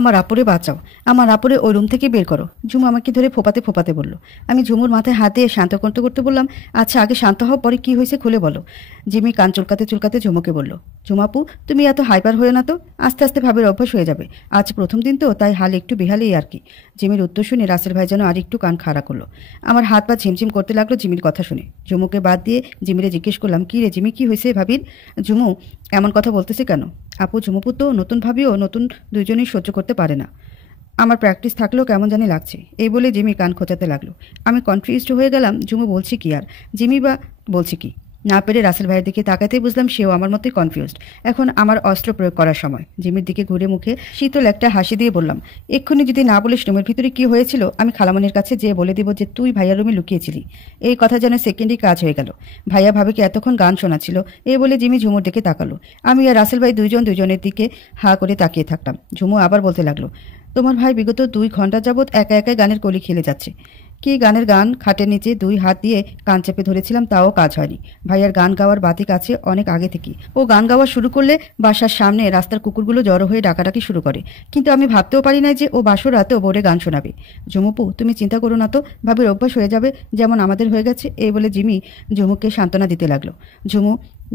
আমার আপুরে বাঁচাও, আমার আপুরে ওই রুম থেকে বের করো। ঝুমু আমাকে ধরে ফোপাতে ফোপাতে বলল। আমি ঝুমুর মাথায় হাত দিয়ে শান্ত করতে করতে বললাম, আচ্ছা আগে শান্ত হও, পরে কি হয়েছে খুলে বলো। জিমি কান চুলকাতে চুলকাতে ঝুমুকে বলল, ঝুমাপু তুমি এত হাইপার হয়ে না তো, আস্তে আস্তে ভাবের অভ্যাস হয়ে যাবে। আজ প্রথম দিন তো, তাই হাল একটু বেহালেই আর কি। জিমির উত্তর শুনে রাসেল ভাই যেন আর একটু কান খাড়া করলো। আমার হাত পা ঝিমঝিম করতে লাগলো জিমির কথা শুনে। ঝুমুকে বাদ দিয়ে জিমিরে জিজ্ঞেস করলাম, কি রে জিমি, কি হয়েছে ভাবির? ঝুমু এমন কথা বলতেছে কেন? আপু ঝুমুপু তো নতুন ভাবিও নতুন দুইজনেই সহ্য করতে পারে না। আমার প্র্যাকটিস থাকলেও কেমন জানি লাগছে, এই বলে জিমি কান খোঁচাতে লাগলো। আমি কনফিউজড হয়ে গেলাম, ঝুমু বলছি কি আর জিমি বা বলছি কি। না পেরে রাসেল ভাইয়ের দিকে তাকাতেই বুঝলাম সেও আমার মতোই কনফিউজড। এখন আমার অস্ত্র প্রয়োগ করার সময়। জিমির দিকে ঘুরে মুখে শীতল একটা হাসি দিয়ে বললাম, এক্ষুনি যদি না বলিস রুমের ভিতরে কি হয়েছিল, আমি খালামনির কাছে যেয়ে বলে দিব যে তুই ভাইয়ার রুমে লুকিয়েছিলি। এই কথা যেন সেকেন্ডই কাজ হয়ে গেল। ভাইয়া ভাবিকে এতক্ষণ গান শোনাচ্ছিল, এই বলে জিমি ঝুমুর দিকে তাকালো। আমি আর রাসেল ভাই দুজনের দিকে হা করে তাকিয়ে থাকলাম। ঝুমু আবার বলতে লাগলো, তোমার ভাই বিগত 2 ঘন্টা যাবৎ একা একা গানের কলি খেলে যাচ্ছে। কি গানের গান? খাটের নিচে 2 হাত দিয়ে কান চেপে ধরেছিলাম, তাও কাজ হয়নি। ভাইয়ার গান গাওয়ার বাতিক আছে অনেক আগে থেকে। ও গান গাওয়া শুরু করলে বাসার সামনে রাস্তার কুকুরগুলো জড়ো হয়ে ডাকাডাকি শুরু করে। কিন্তু আমি ভাবতেও পারি না যে ও বাসর রাতেও বোরে গান শোনাবে। ঝুমুপু তুমি চিন্তা করো না তো, ভাবির অভ্যাস হয়ে যাবে যেমন আমাদের হয়ে গেছে। এই বলে জিমি ঝুমুকে সান্ত্বনা দিতে লাগলো। ঝুমু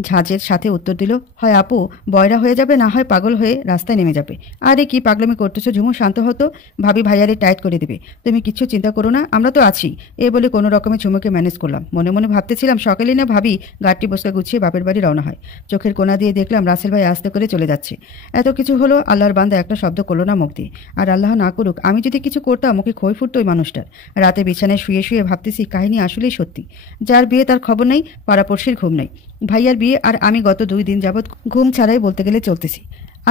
ঝাঁজের সাথে উত্তর দিল, হয় আপু বয়রা হয়ে যাবে, না হয় পাগল হয়ে রাস্তায় নেমে যাবে। আরে কি পাগলামি করতেছো ঝুমু, শান্ত হতো। ভাবি ভাইয়ারে টাইট করে দেবে, তুমি কিচ্ছু চিন্তা করো না, আমরা তো আছি। এ বলে কোনো রকমে ঝুমুকে ম্যানেজ করলাম। মনে মনে ভাবতেছিলাম সকালে না ভাবি গাড়টি বসকা গুছিয়ে বাপের বাড়ি রওনা হয়। চোখের কোনা দিয়ে দেখলাম রাসেল ভাই আস্তে করে চলে যাচ্ছে। এত কিছু হলো, আল্লাহর বান্দা একটা শব্দ করলো না মুখ দিয়ে। আর আল্লাহ না করুক আমি যদি কিছু করতাম, মুখে খই ফুটতো ওই মানুষটার। রাতে বিছানায় শুয়ে শুয়ে ভাবতেছি কাহিনী আসলেই সত্যি। যার বিয়ে তার খবর নেই, পাড়াপড়শির ঘুম নেই। ভাইয়ার বিয়ে আর আমি গত 2 দিন যাবৎ ঘুম ছাড়াই বলতে গেলে চলতেছি।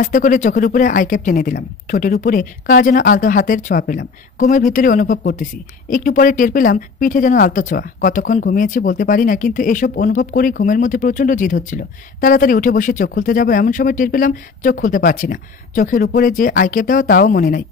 আস্তে করে চোখের উপরে আইক্যাপ টেনে দিলাম। ঠোঁটের উপরে কার যেন আলতো হাতের ছোঁয়া পেলাম। ঘুমের ভিতরে অনুভব করতেছি। একটু পরে টের পেলাম পিঠে যেন আলতো ছোঁয়া। কতক্ষণ ঘুমিয়েছি বলতে পারি না, কিন্তু এসব অনুভব করে ঘুমের মধ্যে প্রচণ্ড জিদ হচ্ছিল। তাড়াতাড়ি উঠে বসে চোখ খুলতে যাব, এমন সময় টের পেলাম চোখ খুলতে পারছি না। চোখের উপরে যে আইক্যাপ দেওয়া তাও মনে নাই।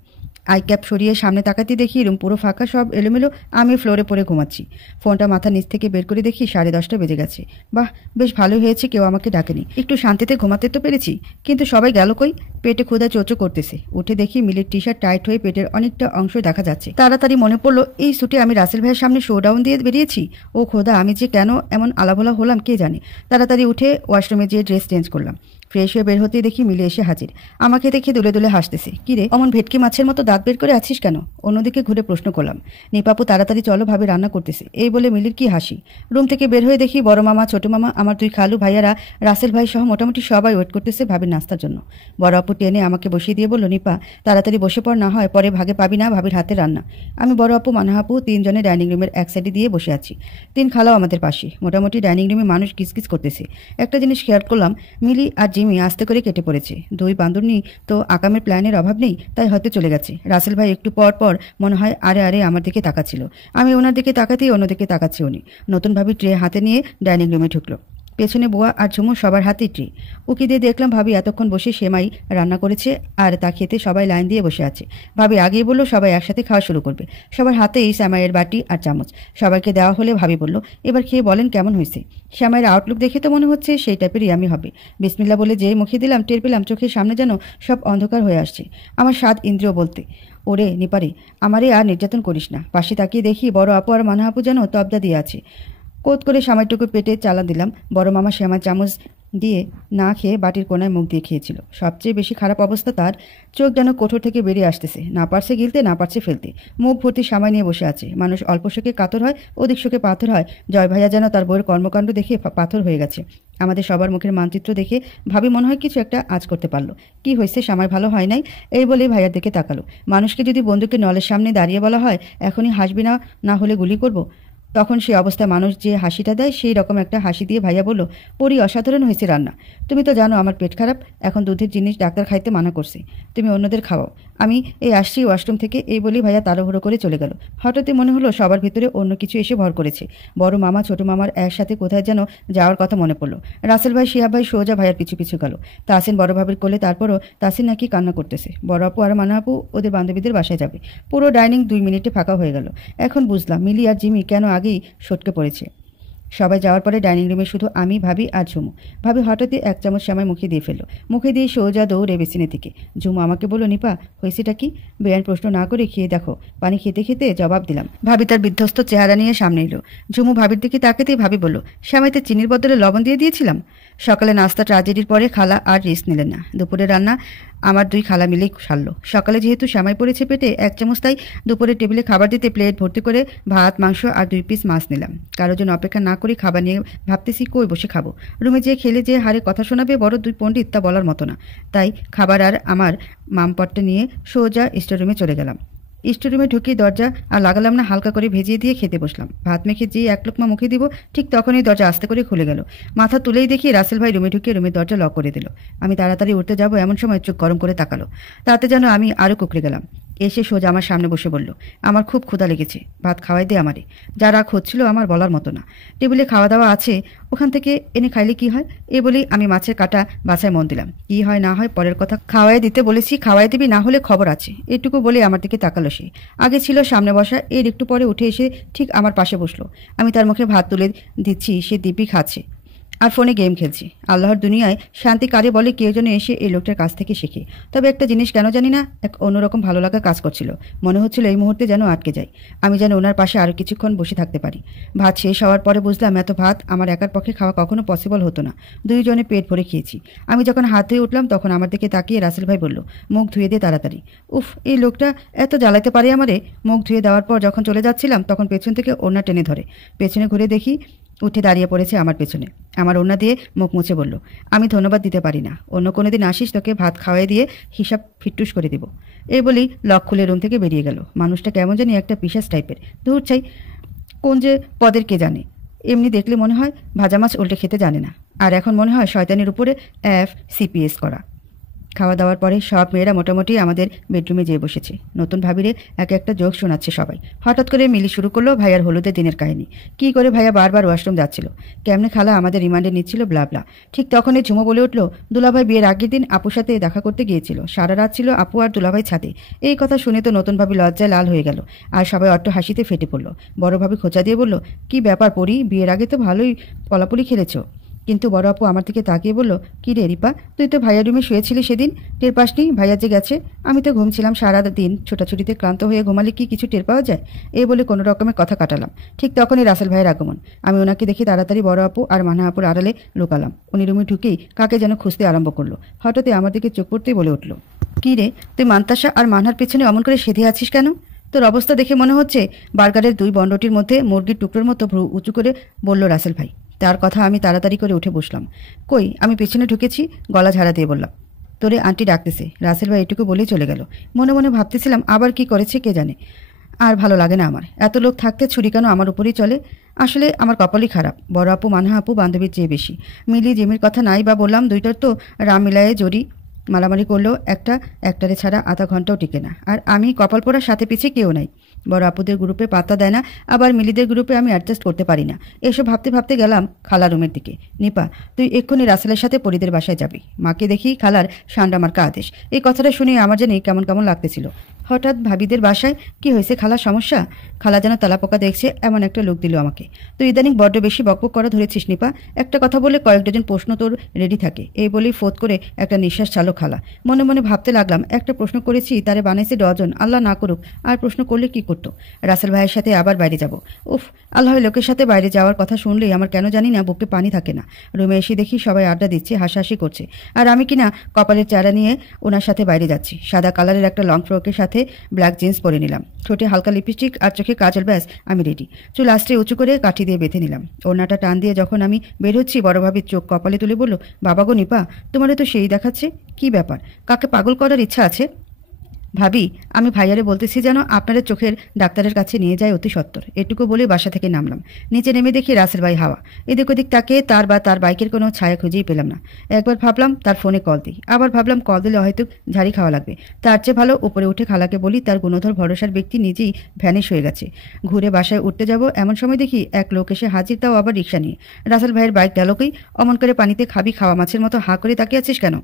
আইক্যাপ সরিয়ে সামনে তাকাতে দেখি রুম পুরো ফাঁকা, সব এলোমেলো। আমি ফ্লোরে পড়ে ঘুমাচ্ছি। ফোনটা মাথার নিচ থেকে বের করে দেখি 10:30 বেজে গেছে। বাহ, বেশ ভালোই হয়েছে কেউ আমাকে ডাকেনি, একটু শান্তিতে ঘুমাতে তো পেরেছি। কিন্তু সবাই গেল কই? পেটে ক্ষুধা চোচো করতেছে। উঠে দেখি মিলির টি শার্ট টাইট হয়ে পেটের অনেকটা অংশ দেখা যাচ্ছে। তাড়াতাড়ি মনে পড়লো এই স্যুটে আমি রাসেল ভাইয়ের সামনে শোডাউন দিয়ে বেরিয়েছি। ও খোদা, আমি যে কেন এমন আলাভোলা হলাম কে জানে। তাড়াতাড়ি উঠে ওয়াশরুমে যেয়ে ড্রেস চেঞ্জ করলাম। ফ্রেশ হয়ে বের হতেই দেখি মিলে এসে হাজির। আমাকে দেখে দুলে দুলে হাসতেছে। কিরে অমন ভেটকি মাছের মতো দাঁত বের করে আছিস কেন? অন্যদিকে ঘুরে প্রশ্ন করলাম। নিপাপু তাড়াতাড়ি চলো, ভাবে রান্না করতেছে। এই বলে মিলির কি হাসি। রুম থেকে বের হয়ে দেখি বড় মামা, ছোট মামা, আমার 2 খালু ভাইয়ারা, রাসেল ভাই সহ মোটামুটি সবাই ওয়েট করতেছে ভাবির নাস্তার জন্য। বড় আপু টেনে আমাকে বসিয়ে দিয়ে বলল, নিপা তাড়াতাড়ি বসে পড়, না হয় পরে ভাগে পাবি না ভাবির হাতে রান্না। আমি বড় আপু, মানহা আপু 3 জনে ডাইনিং রুমের এক সাইডে দিয়ে বসে আছি। 3 খালাও আমাদের পাশে। মোটামুটি ডাইনিং রুমে মানুষ কিসকিস করতেছে। একটা জিনিস খেয়াল করলাম, মিলি আর জিমি আস্তে করে কেটে পড়েছে। 2 বান্দরনি তো আকামের প্ল্যানের অভাব নেই, তাই হয়তো চলে গেছে। রাসেল ভাই একটু পর পর মনে হয় আরে আরে আমার দিকে তাকাচ্ছিল। আমি ওনার দিকে তাকাতেই অন্যদিকে তাকাচ্ছি উনি। নতুনভাবে ট্রে হাতে নিয়ে ডাইনিং রুমে ঢুকলো। পেছনে বুয়া আর ঝুমু সবার হাতে ট্রে। উকি দিয়ে দেখলাম ভাবি এতক্ষণ বসে সেমাই রান্না করেছে, আর তা খেতে সবাই লাইন দিয়ে বসে আছে। ভাবি আগেই বলল সবাই একসাথে খাওয়া শুরু করবে। সবার হাতেই সেমাইয়ের বাটি আর চামচ। সবাইকে দেওয়া হলে ভাবি বলল, এবার খেয়ে বলেন কেমন হয়েছে। সেমাইয়ের আউটলুক দেখে তো মনে হচ্ছে সেই টাইপেরই আমি হবে। বিসমিল্লা বলে যেই মুখে দিলাম, টের পেলাম চোখের সামনে যেন সব অন্ধকার হয়ে আসছে। আমার স্বাদ ইন্দ্রিয় বলতে, ওরে নিপারে আমারে আর নির্যাতন করিস না। পাশে তাকিয়ে দেখি বড় আপু আর মানহা আপু যেন তবদা দিয়ে আছে। কোত করে সামাইটুকু পেটে চালা দিলাম। বড় মামা সেমাই চামচ দিয়ে না খেয়ে বাটির কোনায় মুখ দিয়ে খেয়েছিল। সবচেয়ে বেশি খারাপ অবস্থা তার, চোখ যেন কোঠর থেকে বেরিয়ে আসতেছে, না পারছে গিলতে না পারছে ফেলতে। মুখ ভর্তি সামাই নিয়ে বসে আছে। মানুষ অল্প শোকে কাতর হয়, অধিক শোকে পাথর হয়। জয় ভাইয়া যেন তার বইয়ের কর্মকাণ্ড দেখে পাথর হয়ে গেছে। আমাদের সবার মুখের মানচিত্র দেখে ভাবি মনে হয় কিছু একটা আজ করতে পারলো। কি হয়েছে, সামাই ভালো হয় নাই? এই বলে ভাইয়ার দিকে তাকালো। মানুষকে যদি বন্দুকের নলের সামনে দাঁড়িয়ে বলা হয় এখনই হাসবি না, না হলে গুলি করব, তখন সেই অবস্থায় মানুষ যে হাসিটা দেয় সেই রকম একটা হাসি দিয়ে ভাইয়া বলল, পরি অসাধারণ হয়েছে রান্না। তুমি তো জানো আমার পেট খারাপ, এখন দুধের জিনিস ডাক্তার খাইতে মানা করছে। তুমি অন্যদের খাওয়াও, আমি এই আসছি ওয়াশরুম থেকে। এই বলেই ভাইয়া তাড়াহুড়ো করে চলে গেল। হঠাৎই মনে হলো সবার ভিতরে অন্য কিছু এসে ভর করেছে। বড় মামা ছোট মামার একসাথে কোথায় যেন যাওয়ার কথা মনে পড়লো। রাসেল ভাই শিহাব ভাই সোজা ভাইয়ার পিছু পিছু গেল। তাসিন বড় ভাবির কোলে, তারপরও তাসিন নাকি কান্না করতেছে। বড় আপু আর মানা আপু ওদের বান্ধবীদের বাসায় যাবে। পুরো ডাইনিং 2 মিনিটে ফাঁকা হয়ে গেল। এখন বুঝলাম মিলি আর জিমি কেন আগেই সটকে পড়েছে। সবাই যাওয়ার পরে ডাইনিং রুমে শুধু আমি, ভাবি আর ঝুমু। ভাবি হঠাৎই এক চামচ সেমাই মুখে দিয়ে ফেললো। মুখে দিয়ে সোজা দৌড়ে বেসিনের দিকে। ঝুমু আমাকে বলল, নিপা হয়েছেটা কি? বেআইন প্রশ্ন না করে খেয়ে দেখো। পানি খেতে খেতে জবাব দিলাম। ভাবি তার বিধ্বস্ত চেহারা নিয়ে সামনে এলো। ঝুমু ভাবির দিকে তাকাতেই ভাবি বলল, সেমাইতে চিনির বদলে লবণ দিয়ে দিয়েছিলাম। সকালে নাস্তা ট্রাজেডির পরে খালা আর রেস্ট নিলেন না। দুপুরে রান্না আমার দুই খালা মিলেই সারল। সকালে যেহেতু সেমাই পড়েছে পেটে, এক চামচ, তাই দুপুরে টেবিলে খাবার দিতে প্লেট ভর্তি করে ভাত, মাংস আর 2 পিস মাছ নিলাম। কারোর জন্য অপেক্ষা না করে খাবার নিয়ে ভাবতেছি কই বসে খাবো। রুমে যেয়ে খেলে যে হারে কথা শোনাবে বড় দুই পণ্ডিত, তা বলার মতো না। তাই খাবার আর আমার মামপট্টা নিয়ে সোজা স্টোররুমে চলে গেলাম। স্টোররুমে ঢুকিয়ে দরজা আর লাগালাম না, হালকা করে ভেজিয়ে দিয়ে খেতে বসলাম। ভাত মেখে যেই এক লোকমা মুখে দিব, ঠিক তখনই দরজা আস্তে করে খুলে গেল। মাথা তুলেই দেখি রাসেল ভাই রুমে ঢুকিয়ে রুমের দরজা লক করে দিল। আমি তাড়াতাড়ি উঠতে যাব এমন সময় চোখ গরম করে তাকালো। তাতে যেন আমি আরও কুকড়ে গেলাম। এসে সোজা আমার সামনে বসে বলল, আমার খুব ক্ষুধা লেগেছে, ভাত খাওয়াই দে আমারে। যা রাগ হচ্ছিল আমার বলার মতো না। টেবিলে খাওয়া দাওয়া আছে, ওখান থেকে এনে খাইলে কি হয়? এ বলেই আমি মাছের কাটা বাছায় মন দিলাম। কি হয় না হয় পরের কথা, খাওয়াই দিতে বলেছি, খাওয়াই দিবি, না হলে খবর আছে। এটুকু বলে আমার দিকে তাকালো সে। আগে ছিল সামনে বসা, এর একটু পরে উঠে এসে ঠিক আমার পাশে বসলো। আমি তার মুখে ভাত তুলে দিচ্ছি, সে দিব্যি খাচ্ছে আর ফোনে গেম খেলছি। আল্লাহর দুনিয়ায় শান্তি কারে বলে কেউ যেন এসে এই লোকটার কাছ থেকে শিখে। তবে একটা জিনিস কেন জানি না, এক অন্যরকম ভালো লাগা কাজ করছিল। মনে হচ্ছিল এই মুহূর্তে যেন আটকে যাই, আমি যেন ওনার পাশে আরও কিছুক্ষণ বসে থাকতে পারি। ভাত শেষ হওয়ার পরে বুঝলাম এত ভাত আমার একার পক্ষে খাওয়া কখনো পসিবল হতো না। দুইজনে পেট ভরে খেয়েছি। আমি যখন হাত ধুয়ে উঠলাম তখন আমার দিকে তাকিয়ে রাসেল ভাই বলল, মুখ ধুয়ে দিয়ে তাড়াতাড়ি। উফ, এই লোকটা এত জ্বালাইতে পারে আমারে। মুখ ধুয়ে দেওয়ার পর যখন চলে যাচ্ছিলাম তখন পেছন থেকে ওড়না টেনে ধরে। পেছনে ঘুরে দেখি উঠে দাঁড়িয়ে পড়েছে আমার পেছনে। আমার ওড়না দিয়ে মুখ মুছে বলল, আমি ধন্যবাদ দিতে পারি না, অন্য কোনো দিন আসিস তোকে ভাত খাওয়াই দিয়ে হিসাব ফিট্টুস করে দিব। এই বলেই লক খুলে রুম থেকে বেরিয়ে গেল। মানুষটা কেমন জানি একটা পিশাচ টাইপের। দূর চাই, কোন যে পদের কে জানে। এমনি দেখলে মনে হয় ভাজা মাছ উল্টে খেতে জানে না, আর এখন মনে হয় শয়তানের উপরে FCPS করা। খাওয়া দাওয়ার পরে সব মেয়েরা মোটামুটি আমাদের বেডরুমে যেয়ে বসেছে। নতুন ভাবিরে এক একটা জোক শোনাচ্ছে সবাই। হঠাৎ করে মিলি শুরু করলো ভাইয়ার হলুদের দিনের কাহিনী। কি করে ভাইয়া বারবার ওয়াশরুম যাচ্ছিল, কেমনে খালা আমাদের রিমান্ডে নিচ্ছিল, ব্লাবলা। ঠিক তখনই ঝুমো বলে উঠল, দুলাভাই বিয়ের আগের দিন আপুর সাথে দেখা করতে গিয়েছিল, সারা রাত ছিল আপু আর দুলাভাই ছাদে। এই কথা শুনে তো নতুন ভাবি লজ্জায় লাল হয়ে গেল, আর সবাই অট্ট হাসিতে ফেটে পড়ল। বড় ভাবি খোঁচা দিয়ে বলল, কি ব্যাপার পরি, বিয়ের আগে তো ভালোই পলাপুলি খেলেছ। কিন্তু বড় আপু আমার দিকে তাকিয়ে বলল, কি রে রিপা, তুই তো ভাইয়ার রুমে শুয়েছিলি সেদিন, টের পাসনি ভাইয়া যে গেছে? আমি তো ঘুমছিলাম সারা দিন, ছোটাছুটিতে ক্লান্ত হয়ে ঘুমালে কি কিছু টের পাওয়া যায়? এই বলে কোনো রকমের কথা কাটালাম। ঠিক তখনই রাসেল ভাইয়ের আগমন। আমি ওনাকে দেখে তাড়াতাড়ি বড় আপু আর মানহা আপুর আড়ালে লুকালাম। উনি রুমে ঢুকেই কাকে যেন খুঁজতে আরম্ভ করলো। হঠাৎই আমার দিকে চোখ পড়তেই বলে উঠল, কি রে, তুই মান্তাসা আর মানহার পেছনে অমন করে সেধে আছিস কেন? তোর অবস্থা দেখে মনে হচ্ছে বার্গারের 2 বন্ডটির মধ্যে মুরগির টুকরোর মতো ভ্রু উঁচু করে বলল রাসেল ভাই। তার কথা আমি তাড়াতাড়ি করে উঠে বসলাম। কই, আমি পেছনে ঢুকেছি, গলা ঝাড়া দিয়ে বললাম, তোরে আন্টি ডাকতেছে। রাসেল ভাই এটুকু বলেই চলে গেল। মনে মনে ভাবতেছিলাম আবার কি করেছে কে জানে। আর ভালো লাগে না আমার, এত লোক থাকতে ছুরি কেন আমার উপরেই চলে। আসলে আমার কপালই খারাপ। বড় আপু মানহা আপু বান্ধবীর চেয়ে বেশি। মিলি জিমির কথা নাই বা বললাম, দুইটার তো রাম মিলায়ে জড়ি মারামারি করলেও একটারে ছাড়া আধা ঘন্টাও টিকে না। আর আমি কপাল পোড়ার সাথে পিছিয়ে কেউ নাই। বড় আপুদের গ্রুপে পাত্তা দেয় না, আবার মিলিদের গ্রুপে আমি অ্যাডজাস্ট করতে পারি না। এসব ভাবতে ভাবতে গেলাম খালা রুমের দিকে। নিপা, তুই এক্ষুনি রাসেলের সাথে পরিদের বাসায় যাবি। মাকে দেখি খালার সান্ডা মার্কা আদেশ। এই কথাটা শুনে আমার জানি কেমন কেমন লাগতেছিল। হঠাৎ ভাবিদের বাসায় কি হয়েছে, খালা সমস্যা? খালা যেন তেলাপোকা দেখছে এমন একটা লোক দিল আমাকে। তুই ইদানিং বড্ড বেশি বকবক করা ধরেছিস নিপা। একটা কথা বলে কয়েক ডজন প্রশ্ন তোর রেডি থাকে। এই বলেই ফোত করে একটা নিঃশ্বাস চালো খালা। মনে মনে ভাবতে লাগলাম, একটা প্রশ্ন করেছি তারে বানাইছে ডজন, আল্লাহ না করুক আর প্রশ্ন করলে কি করতো। রাসেল ভাইয়ের সাথে আবার বাইরে যাব। উফ, আল্লাহ, লোকের সাথে বাইরে যাওয়ার কথা শুনলেই আমার কেন জানি না বুকে পানি থাকে না। রুমে এসে দেখি সবাই আড্ডা দিচ্ছে, হাসাহাসি করছে, আর আমি কিনা কপালের চারা নিয়ে ওনার সাথে বাইরে যাচ্ছি। সাদা কালারের একটা লং ফ্রকের সাথে ব্ল্যাক জিন্স পরে নিলাম, ঠোঁটে হালকা লিপস্টিক আর চোখে কাজল, ব্যাস আমি রেডি। চুল আস্তে উঁচু করে কাঠি দিয়ে বেঁধে নিলাম। ওড়নাটা টান দিয়ে যখন আমি বের হচ্ছি, বড় ভাবির চোখ কপালে তুলে বলল, বাবা গো নিপা, তোমারে তো সেই দেখাচ্ছে। কি ব্যাপার, কাকে পাগল করার ইচ্ছা আছে? ভাবি, আমি ভাইয়ারে বলতেছি যেন আপনাদের চোখের ডাক্তারের কাছে নিয়ে যায় অতি সত্বর। এটুকু বলে বাসা থেকে নামলাম। নিচে নেমে দেখি রাসেল ভাই হাওয়া। এদিক ওদিক তাকে তার বা তার বাইকের কোনো ছায়া খুঁজেই পেলাম না। একবার ভাবলাম তার ফোনে কল দিই, আবার ভাবলাম কল দিলে হয়তো ঝাড়ি খাওয়া লাগবে। তার চেয়ে ভালো উপরে উঠে খালাকে বলি তার গুণধর ভরসার ব্যক্তি নিজেই ভ্যানিশ হয়ে গেছে। ঘুরে বাসায় উঠতে যাব এমন সময় দেখি এক লোক এসে হাজির, তাও আবার রিক্সা নিয়ে। রাসেল ভাইয়ের বাইক ডালকেই অমন করে পানিতে খাবি খাওয়া মাছের মতো হাঁ করে তাকিয়ে আছিস কেন?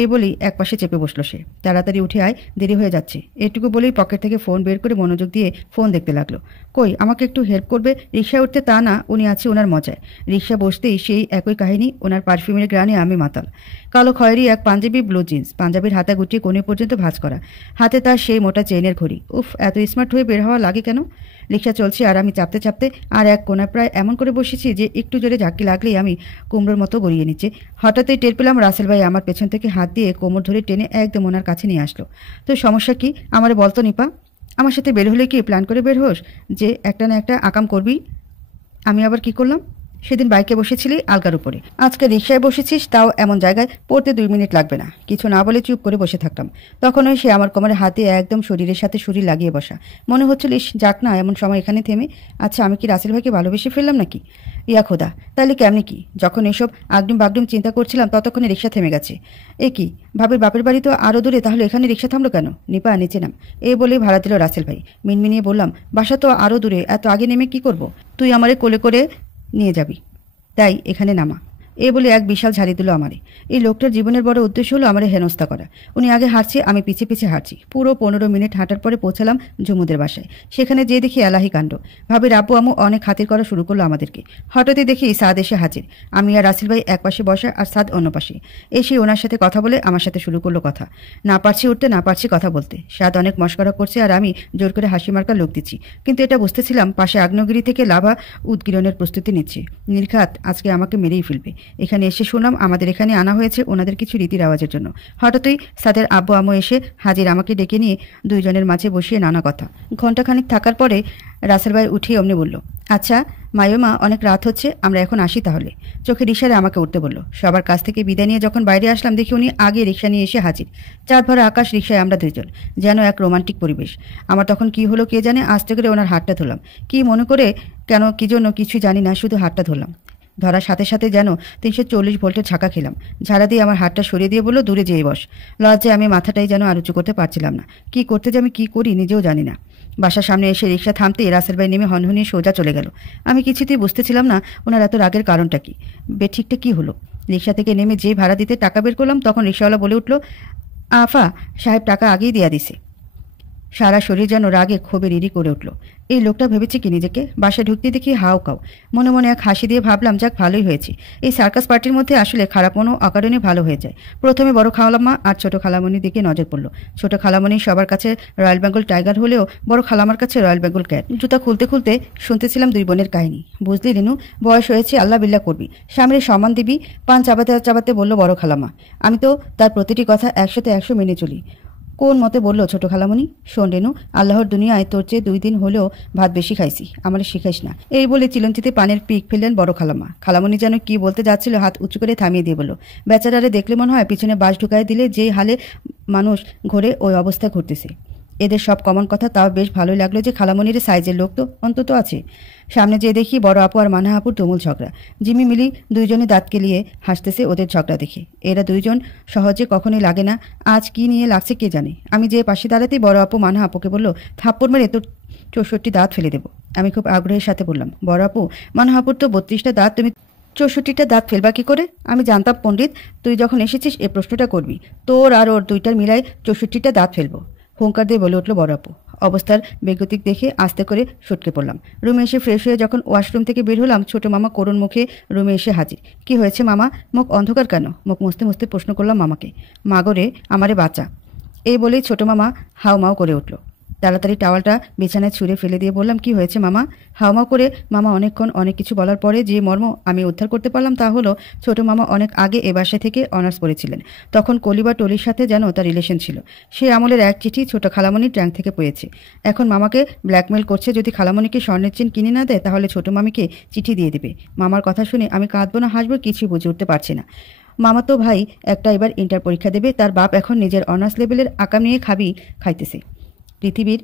এই বলেই একপাশে চেপে বসলো সে। তাড়াতাড়ি উঠে আয়, দেরি হয়ে যাচ্ছে। এটুকু বলেই পকেট থেকে ফোন বের করে মনোযোগ দিয়ে ফোন দেখতে লাগলো। কই আমাকে একটু হেল্প করবে? রিক্সায় উঠতে তা না, উনি আছে ওনার মজায়। রিক্সা বসতেই সেই একই কাহিনী, ওনার পারফিউমের গ্রানে আমি মাতাল। কালো খয়েরি এক পাঞ্জাবি, ব্লু জিন্স, পাঞ্জাবির হাতা গুটিয়ে কোণে পর্যন্ত ভাঁজ করা, হাতে তার সেই মোটা চেইনের ঘড়ি। উফ, এত স্মার্ট হয়ে বের হওয়া লাগে কেন? রিক্সা চলছে আর আমি চাপতে চাপতে আর এক কোণা প্রায় এমন করে বসেছি যে একটু জোরে ঝাঁকি লাগলেই আমি কুমড়োর মতো গড়িয়ে নিচ্ছে। হঠাৎই টের পেলাম রাসেল ভাই আমার পেছন থেকে হাত দিয়ে কোমর ধরে টেনে একদম ওনার কাছে নিয়ে আসলো। তো সমস্যা কি আমারে বলতো নিপা? আমার সাথে বের হলে কি প্ল্যান করে বের হোস যে একটা না একটা আকাম করবি? আমি আবার কি করলাম? সেদিন বাইকে বসেছিলি আলগার উপরে, আজকে রিক্সায় বসেছিস, তাও এমন জায়গায় পড়তে 2 মিনিট লাগবে না। কিছু না বলে চুপ করে বসে থাকলাম। তখনই সে আমার কোমরে হাতে একদম শরীরের সাথে শরীর লাগিয়ে বসা। মনে হচ্ছিল ইস যাক না এমন সময় এখানে থেমে। আচ্ছা আমি কি রাসেল ভাইকে ভালোবেসে ফেললাম নাকি? ইয়া খোদা, তাহলে কেমনি কি? যখন এসব আগডুম বাগডুম চিন্তা করছিলাম ততক্ষণে রিক্সা থেমে গেছে। এ কি, ভাবির বাপের বাড়ি তো আরও দূরে, তাহলে এখানে রিক্সা থামলো কেন? নিপা নিচে নাম, এই বলেই ভাড়া দিল রাসেল ভাই। মিনমিনিয়ে বললাম, বাসা তো আরও দূরে, এত আগে নেমে কি করব? তুই আমারে কোলে করে নিয়ে যাবি, তাই এখানে নামা। এ বলে এক বিশাল ঝাড়ি দিল আমারে। এই লোকটার জীবনের বড় উদ্দেশ্য হলো আমারে হেনস্থা করা। উনি আগে হাঁটছে, আমি পিছে পিছে হাঁটছি। পুরো 15 মিনিট হাঁটার পরে পৌঁছালাম ঝুমুদের বাসায়। সেখানে যেয়ে দেখি এলাহি কাণ্ড। ভাবির আব্বু আম্মু অনেক খাতির করা শুরু করলো আমাদেরকে। হঠাৎই দেখি সাদ এসে হাজির। আমি আর রাসেল ভাই এক পাশে বসা আর সাদ অন্য পাশে। এসে ওনার সাথে কথা বলে আমার সাথে শুরু করলো কথা। না পারছি উঠতে, না পারছি কথা বলতে। সাদ অনেক মস্করা করছে আর আমি জোর করে হাসি মার্কা লোক দিচ্ছি। কিন্তু এটা বুঝতেছিলাম পাশে আগ্নেয়গিরি থেকে লাভা উদ্গীরণের প্রস্তুতি নিচ্ছে। নির্ঘাত আজকে আমাকে মেরেই ফেলবে। এখানে এসে শুনলাম আমাদের এখানে আনা হয়েছে ওনাদের কিছু রীতি রেওয়াজের জন্য। হঠাৎই সাদের আব্বু আম্মু এসে হাজির, আমাকে ডেকে নিয়ে দুইজনের মাঝে বসিয়ে নানা কথা। ঘণ্টাখানিক থাকার পরে রাসেল ভাই উঠিয়ে অমনি বলল, আচ্ছা মায়োমা, অনেক রাত হচ্ছে, আমরা এখন আসি তাহলে। চোখের ইশারে আমাকে উঠতে বলল। সবার কাছ থেকে বিদায় নিয়ে যখন বাইরে আসলাম দেখি উনি আগে রিক্সা নিয়ে এসে হাজির। চাঁদ ভরা আকাশ, রিক্সায় আমরা দুইজন, যেন এক রোমান্টিক পরিবেশ। আমার তখন কি হলো কে জানে, আস্তে করে ওনার হাতটা ধরলাম। কি মনে করে কেন কি জন্য কিছুই জানি না, শুধু হাতটা ধরলাম। ধরার সাথে সাথে যেন 340 ভোল্টের ঝাঁকা খেলাম। ঝাড়া দিয়ে আমার হাতটা সরিয়ে দিয়ে বলল, দূরে যেয়ে বস। লজ্জায় আমি মাথাটাই যেন আর উঁচু করতে পারছিলাম না। কি করতে যে আমি কি করি নিজেও জানি না। বাসার সামনে এসে রিক্সা থামতে রাসেল ভাই নেমে হনহনিয়ে সোজা চলে গেল। আমি কিছুতেই বুঝতেছিলাম না ওনার এত রাগের কারণটা কি, বেঠিকটা কি হলো। রিক্সা থেকে নেমে যে ভাড়া দিতে টাকা বের করলাম তখন রিক্সাওয়ালা বলে উঠল, আফা সাহেব টাকা আগেই দিয়া দিছে। সারা শরীর যেন রাগে ক্ষোভে রিরি করে উঠল। এই লোকটা ভেবেছে কি নিজেকে? বাসায় ঢুকতে দেখি হাও কাও। মনে মনে এক হাসি দিয়ে ভাবলাম, যাক ভালোই হয়েছে। এই সার্কাস পার্টির মধ্যে আসলে খারাপ মনও অকারণে ভালো হয়ে যায়। প্রথমে বড় খালাম্মা আর ছোট খালামণির দিকে নজর পড়ল। ছোট খালামণি সবার কাছে রয়্যাল বেঙ্গল টাইগার হলেও বড় খালামার কাছে রয়্যাল বেঙ্গল ক্যাট। জুতা খুলতে খুলতে শুনতেছিলাম দুই বোনের কাহিনী। বুঝলি রিনু, বয়স হয়েছে, আল্লাহ বিল্লাহ করবি, স্বামীর সম্মান দিবি। পান চাবাতে চাবাতে বলল বড় খালাম্মা। আমি তো তার প্রতিটি কথা 100তে 100 মেনে চলি। কোন মতে বলল ছোট খালামণি, শোন রেনু, আল্লাহর দুনিয়ায় তোর চেয়ে 2 দিন হলেও ভাত বেশি খাইছি, আমার শিখাইস না। এই বলে চিলঞ্চিতে পানের পিক ফেললেন বড় খালাম্মা। খালামণি যেন কি বলতে যাচ্ছিল হাত উঁচু করে থামিয়ে দিয়ে বলল, বেচারারে দেখলে মনে হয় পিছনে বাঁশ ঢুকায় দিলে যে হালে মানুষ ঘোরে ওই অবস্থা ঘটতেছে। এদের সব কমন কথা, তাও বেশ ভালোই লাগলো যে খালামণির সাইজের লোক তো অন্তত আছে। সামনে যেয়ে দেখি বড় আপু আর মানা আপুর তুমুল ঝগড়া। জিমি মিলি দুইজনে দাঁত কেলিয়ে হাসতেছে ওদের ঝগড়া দেখে। এরা দুইজন সহজে কখনোই লাগে না, আজ কি নিয়ে লাগছে কে জানে। আমি যে পাশে দাঁড়াতেই বড় আপু মানা আপুকে বলল, থাপ্পড় মেরে তোর 64 দাঁত ফেলে দেবো। আমি খুব আগ্রহের সাথে বললাম, বড় আপু, মানা আপুর তো 32টা দাঁত, তুমি 64টা দাঁত ফেলবা কি করে? আমি জানতাম পণ্ডিত তুই যখন এসেছিস এ প্রশ্নটা করবি। তোর আর ওর দুইটার মিলায় 64টা দাঁত ফেলবো, হুঙ্কার দিয়ে বলে উঠল বড় আপু। অবস্থার বেগতিক দেখে আস্তে করে সটকে পড়লাম। রুমে এসে ফ্রেশ হয়ে যখন ওয়াশরুম থেকে বের হলাম, ছোট মামা করুণ মুখে রুমে এসে হাজির। কি হয়েছে মামা, মুখ অন্ধকার কেন? মুখ মুছতে মুছতে প্রশ্ন করলাম মামাকে। মাগরে আমারে বাঁচা, এই বলেই ছোট মামা হাউমাউ করে উঠল। তাড়াতাড়ি টাওয়ালটা বিছানায় ছুঁড়ে ফেলে দিয়ে বললাম, কি হয়েছে মামা? হাওমাও করে মামা অনেকক্ষণ অনেক কিছু বলার পরে যে মর্ম আমি উদ্ধার করতে পারলাম তা হলো, ছোট মামা অনেক আগে এ বাসায় থেকে অনার্স পড়েছিলেন। তখন কলি বা টলির সাথে যেন তার রিলেশন ছিল। সে আমলের এক চিঠি ছোট খালামণির ট্যাঙ্ক থেকে পেয়েছে। এখন মামাকে ব্ল্যাকমেল করছে, যদি খালামণিকে স্বর্ণের চেন কিনে না দেয় তাহলে ছোট মামিকে চিঠি দিয়ে দেবে। মামার কথা শুনে আমি কাঁদবো না হাসবো কিছুই বুঝে উঠতে পারছি না। মামা তো ভাই একটা এবার ইন্টার পরীক্ষা দেবে, তার বাপ এখন নিজের অনার্স লেভেলের আকাম নিয়ে খাইতেছে। পৃথিবীর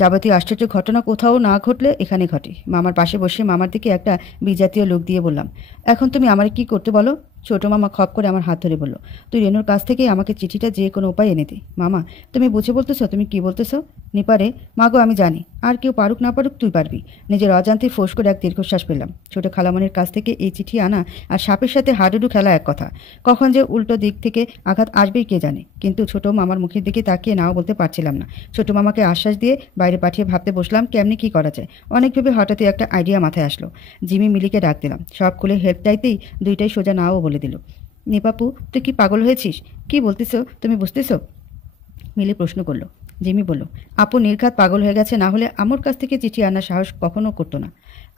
যাবতীয় আশ্চর্য ঘটনা কোথাও না ঘটলে এখানে ঘটে। মামার পাশে বসে মামার দিকে একটা বিজাতীয় লোক দিয়ে বললাম, এখন তুমি আমার কি করতে বলো? ছোট মামা খপ করে আমার হাত ধরে বলল, তুই রেনুর কাছ থেকে আমাকে চিঠিটা যে কোনো উপায় এনে দে। মামা, তুমি বুঝে বলতেছো? তুমি কি বলতেছো? নিপারে, মাগো আমি জানি, আর কেউ পারুক না পারুক তুই পারবি। নিজের অজান্তে ফোঁস করে এক দীর্ঘশ্বাস পেলাম। ছোট খালামণির কাছ থেকে এই চিঠি আনা আর সাপের সাথে হাডুডু খেলা এক কথা, কখন যে উল্টো দিক থেকে আঘাত আসবেই কে জানে। কিন্তু ছোট মামার মুখের দিকে তাকিয়ে নাও বলতে পারছিলাম না। ছোট মামাকে আশ্বাস দিয়ে বাইরে পাঠিয়ে ভাবতে বসলাম কেমনি কি করা যায়। অনেক ভেবে হঠাৎই একটা আইডিয়া মাথায় আসলো। জিমি মিলিকে ডাক দিলাম। সব খুলে হেল্প চাইতেই দুইটাই সোজা নাও বলে দিল। নিপাপু, তুই কি পাগল হয়েছিস? কি বলতেছো তুমি, বুঝতেছো? মিলি প্রশ্ন করলো। জিমি বলল, আপু নির্ঘাত পাগল হয়ে গেছে, না হলে আমার কাছ থেকে চিঠি আনার সাহস কখনো করতো না।